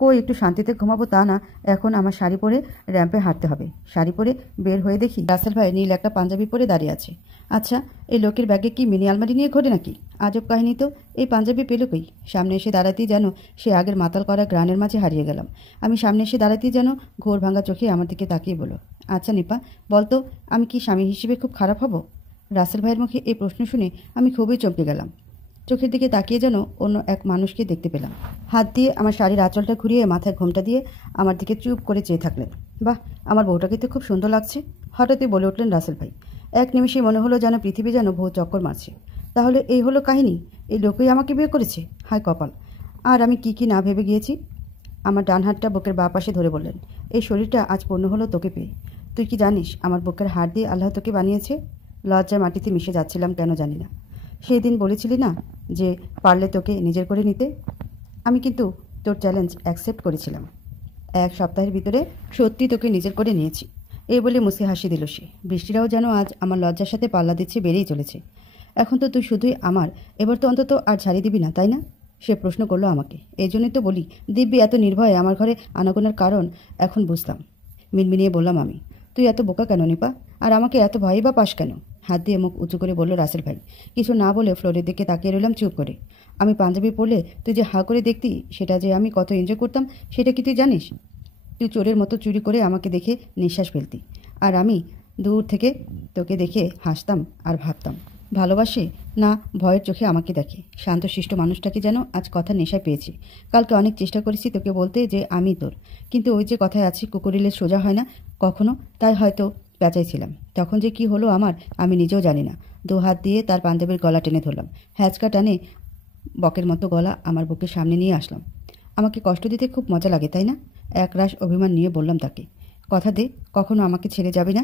কই একটু শান্তিতে ঘুমাবো তা না, এখন আমার শাড়ি পরে র্যাম্পে হাঁটতে হবে। শাড়ি পরে বের হয়ে দেখি রাসেল ভাই নীল একটা পাঞ্জাবি পরে দাঁড়িয়ে আছে। আচ্ছা, এই লোকের ব্যাগে কি মিনি আলমারি নিয়ে ঘোরে নাকি? আজব কাহিনী তো। এই পাঞ্জাবি পেল কই? সামনে এসে দাঁড়াতেই যেন সে আগের মাতাল করা গ্রানের মাঝে হারিয়ে গেলাম। আমি সামনে এসে দাঁড়াতেই যেন ঘোর ভাঙা চোখে আমার দিকে তাকিয়ে বলো, আচ্ছা নিপা, বলতো আমি কি স্বামী হিসেবে খুব খারাপ হব? রাসেল ভাইয়ের মুখে এই প্রশ্ন শুনে আমি খুবই চমকে গেলাম। চোখের দিকে তাকিয়ে যেন অন্য এক মানুষকে দেখতে পেলাম। হাত দিয়ে আমার শাড়ির আঁচলটা ঘুরিয়ে মাথায় ঘোমটা দিয়ে আমার দিকে চুপ করে চেয়ে থাকলেন। বাহ, আমার বউটাকে তো খুব সুন্দর লাগছে, হঠাৎই বলে উঠলেন রাসেল ভাই। এক নিমিষে মনে হলো যেন পৃথিবী যেন ভূ চক্কর মারছে। তাহলে এই হলো কাহিনী, এই লোকই আমাকে বিয়ে করেছে? হায় কপাল! আর আমি কি কি না ভেবে গিয়েছি। আমার ডান হাতটা বুকের বাঁ পাশে ধরে বললেন, এই শরীরটা আজ পূর্ণ হলো তোকে পেয়ে। তুই কি জানিস আমার বুকের হাড় দিয়ে আল্লাহ তোকে বানিয়েছে? লজ্জায় মাটিতে মিশে যাচ্ছিলাম কেন জানি না। সেই দিন বলেছিলি না যে পারলে তোকে নিজের করে নিতে? আমি কিন্তু তোর চ্যালেঞ্জ অ্যাকসেপ্ট করেছিলাম। 1 সপ্তাহের ভিতরে সত্যি তোকে নিজের করে নিয়েছি। এই বলে মুসে হাসি দিল সে। বৃষ্টিরাও যেন আজ আমার লজ্জার সাথে পাল্লা দিচ্ছে, বেড়েই চলেছে। এখন তো তুই শুধুই আমার, এবার তো অন্তত আর ছাড়ি দিবি না, তাই না? সে প্রশ্ন করলো আমাকে। এই জন্যই তো বলি, দিব্যি এত নির্ভয়ে আমার ঘরে আনাগোনার কারণ এখন বুঝলাম। মিনমিনিয়ে বললাম আমি, তুই এত বোকা কেন নিপা? আর আমাকে এত ভয়ই বা পাস কেন? হাত দিয়ে মুখ উঁচু করে বলল রাসেল ভাই। কিছু না বলে ফ্লোরের দিকে তাকিয়ে রইলাম চুপ করে। আমি পাঞ্জাবি পরলে তুই যে হা করে দেখতি, সেটা যে আমি কত এনজয় করতাম, সেটা কি তুই জানিস? তুই চোরের মতো চুরি করে আমাকে দেখে নিঃশ্বাস ফেলতি, আর আমি দূর থেকে তোকে দেখে হাসতাম আর ভাবতাম ভালোবাসে না ভয়ের চোখে আমাকে দেখে। শান্তশিষ্ট মানুষটাকে যেন আজ কথা নেশায় পেয়েছি। কালকে অনেক চেষ্টা করেছি তোকে বলতে যে আমি তোর, কিন্তু ওই যে কথায় আছে কুকুরিলে সোজা হয় না কখনো, তাই হয়তো পেঁচাইছিলাম। তখন যে কি হলো আমার আমি নিজেও জানি না। 2 হাত দিয়ে তার পাঞ্জাবির গলা টেনে ধরলাম। হ্যাঁচকা টানে বকের মতো গলা আমার বুকের সামনে নিয়ে আসলাম। আমাকে কষ্ট দিতে খুব মজা লাগে তাই না? একরাশ অভিমান নিয়ে বললাম তাকে, কথা দে কখনো আমাকে ছেড়ে যাবে না।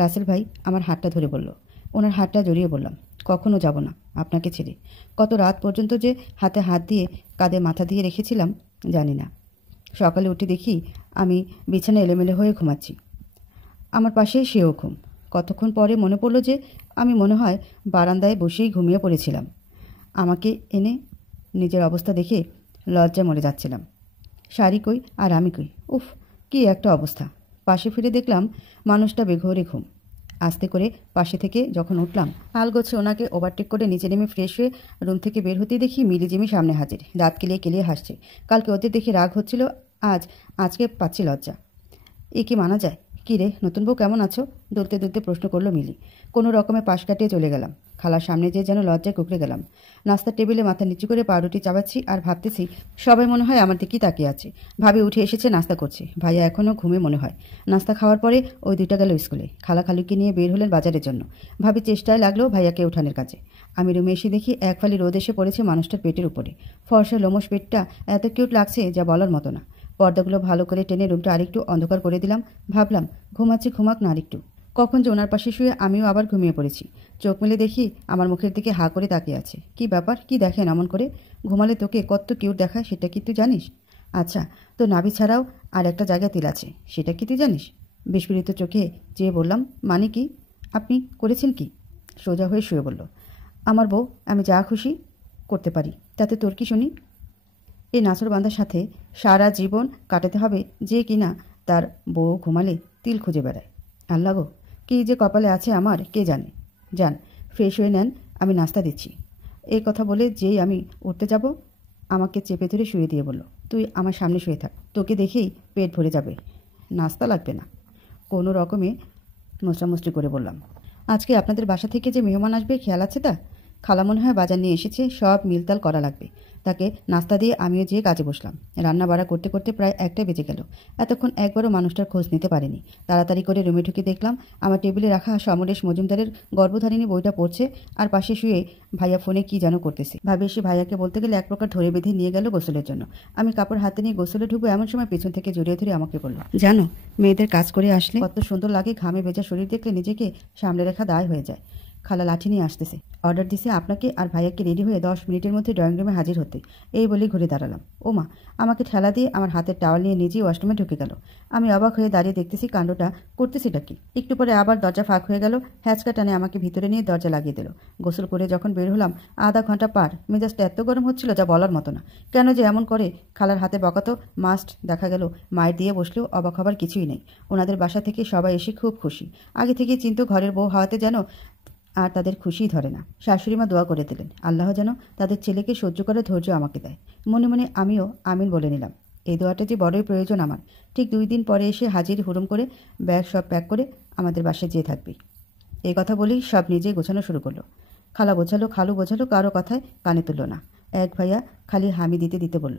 রাসেল ভাই আমার হাতটা ধরে বলল, ওনার হাতটা জড়িয়ে বললাম, কখনো যাব না আপনাকে ছেড়ে। কত রাত পর্যন্ত যে হাতে হাত দিয়ে কাঁধে মাথা দিয়ে রেখেছিলাম জানি না। সকালে উঠে দেখি আমি বিছানা এলোমেলো হয়ে ঘুমাচ্ছি। আমার পাশে সেও ঘুম। কতক্ষণ পরে মনে পড়ল যে আমি মনে হয় বারান্দায় বসেই ঘুমিয়ে পড়েছিলাম। আমাকে এনে নিজের অবস্থা দেখে লজ্জায় মরে যাচ্ছিলাম। শাড়ি কই আর আমি কই, উফ কি একটা অবস্থা। পাশে ফিরে দেখলাম মানুষটা বেঘোরে ঘুম। আস্তে করে পাশে থেকে যখন উঠলাম, আলগোছে ওনাকে ওভারটেক করে নিচে নেমে ফ্রেশ হয়ে রুম থেকে বের হতেই দেখি মিলি জিমি সামনে হাজির, দাঁত কেলিয়ে কেলিয়ে হাসছে। কালকে ওদের দেখে রাগ হচ্ছিল, আজকে পাচ্ছি লজ্জা। এ কি মানা যায়? কী রে নতুন বউ, কেমন আছো? দুলতে দুলতে প্রশ্ন করলো মিলি। কোনো রকমে পাশ কাটিয়ে চলে গেলাম। খালার সামনে যেয়ে যেন লজ্জায় কুকড়ে গেলাম। নাস্তার টেবিলে মাথা নিচু করে পাউরুটি চাবাচ্ছি আর ভাবতেছি সবাই মনে হয় আমার দিকেই তাকিয়ে আছে। ভাবি উঠে এসেছে, নাস্তা করছে। ভাইয়া এখনও ঘুমে মনে হয়। নাস্তা খাওয়ার পরে ওই দুইটা গেল স্কুলে। খালা খালুকে নিয়ে বের হলেন বাজারের জন্য। ভাবি চেষ্টায় লাগলো ভাইয়াকে ওঠানোর কাজে। আমি রুমে এসে দেখি এক ফালি রোদ এসে পড়েছে মানুষটার পেটের উপরে। ফর্সা লোমশ পেটটা এত কিউট লাগছে যা বলার মতো না। পর্দাগুলো ভালো করে টেনে রুমটা আরেকটু অন্ধকার করে দিলাম। ভাবলাম ঘুমাচ্ছি, ঘুমাক না আরেকটু। কখন যে ওনার পাশে শুয়ে আমিও আবার ঘুমিয়ে পড়েছি। চোখ মেলে দেখি আমার মুখের দিকে হা করে তাকিয়ে আছে। কি ব্যাপার, কি দেখেন এমন করে? ঘুমালে তোকে কত কিউট দেখায় সেটা কি তুই জানিস? আচ্ছা, তো নাভি ছাড়াও আর একটা জায়গায় তিল আছে, সেটা কি তুই জানিস? বিস্ফোরিত চোখে চেয়ে বললাম, মানে কি? আপনি করেছেন কি? সোজা হয়ে শুয়ে বলল, আমার বউ, আমি যা খুশি করতে পারি, তাতে তোর কি শুনি? এই নাছরবান্ধার সাথে সারা জীবন কাটাতে হবে যে কিনা তার বউ ঘুমালে তিল খুঁজে বেড়ায়। আল্লাহ গো, কী যে কপালে আছে আমার কে জানে। যান ফ্রেশ হয়ে নেন, আমি নাস্তা দিচ্ছি। এই কথা বলে যেই আমি উঠতে যাব আমাকে চেপে ধরে শুয়ে দিয়ে বলল, তুই আমার সামনে শুয়ে থাক, তোকে দেখেই পেট ভরে যাবে, নাস্তা লাগবে না। কোনো রকমে মোচড়ামুচড়ি করে বললাম, আজকে আপনাদের বাসা থেকে যে মেহমান আসবে খেয়াল আছে তা? খালা মনে হয় বাজার নিয়ে এসেছে, সব মিলতাল করা লাগবে। তাকে নাস্তা দিয়ে আমিও যেয়ে কাজে বসলাম। রান্না বাড়া করতে করতে প্রায় 1টা বেজে গেল। এতক্ষণ একবারও মানুষটার খোঁজ নিতে পারিনি। তাড়াতাড়ি করে রুমে ঢুকে দেখলাম আমার টেবিলে রাখা সমরেশ মজুমদারের গর্ভধারিণী বইটা পড়ছে আর পাশে শুয়ে ভাইয়া ফোনে কি যেন করতেছে। ভাবে এসে ভাইয়াকে বলতে গেলে এক প্রকার ধরে বেঁধে নিয়ে গেল গোসলের জন্য। আমি কাপড় হাতে নিয়ে গোসলে ঢুকবো এমন সময় পেছন থেকে জড়িয়ে ধরে আমাকে বলল, জানো মেয়েদের কাজ করে আসলে কত সুন্দর লাগে, ঘামে ভেজা শরীর দেখলে নিজেকে সামলে রাখা দায় হয়ে যায়। খালা লাঠি নিয়ে আসতেছে, অর্ডার দিছে আপনাকে আর ভাইয়াকে রেডি হয়ে 10 মিনিটের মধ্যে ড্রয়িং রুমে হাজির হতে। এই বলেই ঘুরে দাঁড়ালাম। ও মা, আমাকে ঠেলা দিয়ে আমার হাতের টাওয়াল নিয়ে নিজেই ওয়াশরুমে ঢুকে গেল। আমি অবাক হয়ে দাঁড়িয়ে দেখতেছি কাণ্ডটা করতেছিটা কি। একটু পরে আবার দরজা ফাঁক হয়ে গেল। হ্যাচকা টানে আমাকে ভিতরে নিয়ে দরজা লাগিয়ে দিল। গোসল করে যখন বের হলাম আধা ঘন্টা পার, মেজাজটা এত গরম হচ্ছিল যা বলার মতো না। কেন যে এমন করে? খালার হাতে বকাতো মাস্ট দেখা গেল। মায়ের দিয়ে বসলেও অবাক হবার কিছুই নেই। ওনাদের বাসা থেকে সবাই এসে খুব খুশি। আগে থেকেই চিন্তা ঘরের বউ হওয়াতে যেন আর তাদের খুশিই ধরে না। শাশুড়িমা দোয়া করে দিলেন আল্লাহ যেন তাদের ছেলেকে সহ্য করে ধৈর্য আমাকে দেয়। মনে মনে আমিও আমিন বলে নিলাম। এই দোয়াটা যে বড়ই প্রয়োজন আমার। ঠিক 2 দিন পরে এসে হাজির হুড়ুম করে ব্যাগ সব প্যাক করে আমাদের বাসায় যেয়ে থাকবি। এই কথা বলেই সব নিজেই গোছানো শুরু করলো। খালা বোঝালো, খালু বোঝালো, কারো কথায় কানে তুলল না। এক ভাইয়া খালি হামি দিতে দিতে বলল,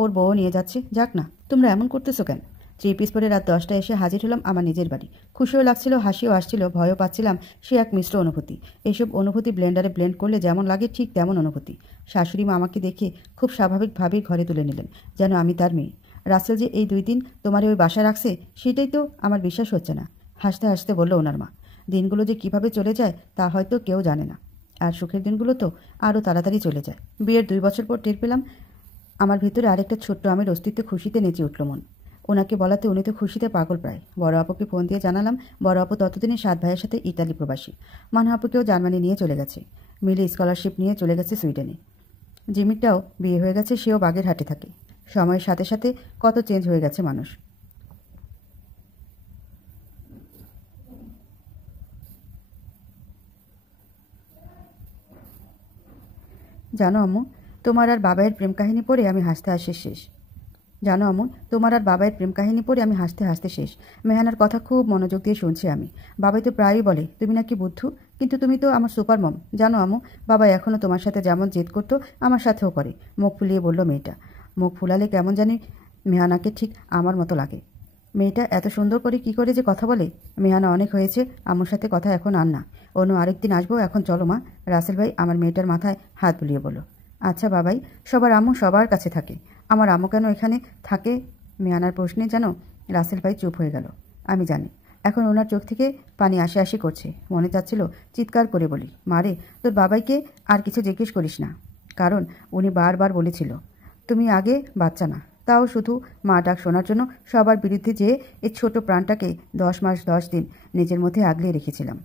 ওর বউ নিয়ে যাচ্ছে, যাক না। তোমরা এমন করতেছো কেন? 3 পিস পরে রাত 10টায় এসে হাজির হলাম আমার নিজের বাড়ি। খুশিও লাগছিল, হাসিও আসছিল, ভয়ও পাচ্ছিলাম। সে এক মিশ্র অনুভূতি। এইসব অনুভূতি ব্লেন্ডারে ব্লেন্ড করলে যেমন লাগে ঠিক তেমন অনুভূতি। শাশুড়ি মা আমাকে দেখে খুব স্বাভাবিকভাবেই ঘরে তুলে নিলেন, যেন আমি তার মেয়ে। রাসেল যে এই 2 দিন তোমার ওই বাসায় রাখছে সেটাই তো আমার বিশ্বাস হচ্ছে না। হাসতে হাসতে বলল ওনার মা, দিনগুলো যে কিভাবে চলে যায় তা হয়তো কেউ জানে না। আর সুখের দিনগুলো তো আরও তাড়াতাড়ি চলে যায়। বিয়ের 2 বছর পর টের পেলাম আমার ভিতরে আরেকটা ছোট্ট আমের অস্তিত্বে খুশিতে নেচে উঠল মন। ওনাকে বলাতে উনি তো খুশিতে পাগল প্রায়। বড় আপুকে ফোন দিয়ে জানালাম বড় আপু ততদিনে 7 ভাইয়ের সাথে ইতালি প্রবাসী। মানহা আপুকেও জার্মানি নিয়ে চলে গেছে। মিলি স্কলারশিপ নিয়ে চলে গেছে সুইডেনে। জিমিটাও বিয়ে হয়ে গেছে, সেও বাগেরহাটে থাকে। সময়ের সাথে সাথে কত চেঞ্জ হয়ে গেছে মানুষ। জানো আম্মু, তোমার আর বাবাইয়ের প্রেম কাহিনী পড়ে আমি হাসতে হাসতে শেষ। জানো আম্মু, তোমার আর বাবাইয়ের প্রেম কাহিনী পড়ে আমি হাসতে হাসতে শেষ। মেহানার কথা খুব মনোযোগ দিয়ে শুনছি আমি। বাবাই তো প্রায়ই বলে তুমি নাকি বুদ্ধু, কিন্তু তুমি তো আমার সুপার মম। জানো আম্মু, বাবা এখনও তোমার সাথে যেমন জেদ করতো আমার সাথেও করে। মুখ ফুলিয়ে বলল মেয়েটা। মুখ ফুলালে কেমন জানি মেহানাকে ঠিক আমার মতো লাগে। মেয়েটা এত সুন্দর করে কি করে যে কথা বলে। মেহানা অনেক হয়েছে, আম্মুর সাথে কথা এখন আর না। অন্য আরেকদিন আসবো, এখন চলো মা। রাসেল ভাই আমার মেয়েটার মাথায় হাত বুলিয়ে বলল, আচ্ছা বাবাই, সবার আম্মু সবার কাছে থাকে, আমার আম্মু কেন এখানে থাকে? মেহানার প্রশ্নে যেন রাসেল ভাই চুপ হয়ে গেল। আমি জানি এখন ওনার চোখ থেকে পানি আসে আসে করছে। মনে চাচ্ছিল চিৎকার করে বলি, মারে তোর বাবাইকে আর কিছু জিজ্ঞেস করিস না, কারণ উনি বারবার বলেছিল তুমি আগে বাচ্চা না। তাও শুধু মা ডাক শোনার জন্য সবার বিরুদ্ধে যেয়ে এই ছোট প্রাণটাকে 10 মাস 10 দিন নিজের মধ্যে আগলে রেখেছিলাম।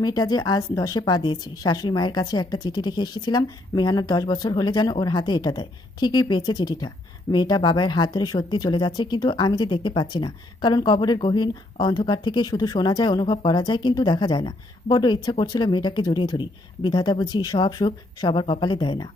মেয়েটা যে আজ 10-এ পা দিয়েছে। শাশুড়ি মায়ের কাছে একটা চিঠি রেখে এসেছিলাম, মেহানার 10 বছর হলে যেন ওর হাতে এটা দেয়। ঠিকই পেয়েছে চিঠিটা। মেয়েটা বাবার হাত ধরে সত্যি চলে যাচ্ছে, কিন্তু আমি যে দেখতে পাচ্ছি না, কারণ কবরের গহীন অন্ধকার থেকে শুধু শোনা যায়, অনুভব করা যায়, কিন্তু দেখা যায় না। বড্ড ইচ্ছা করছিল মেয়েটাকে জড়িয়ে ধরি। বিধাতা বুঝি সব সুখ সবার কপালে দেয় না।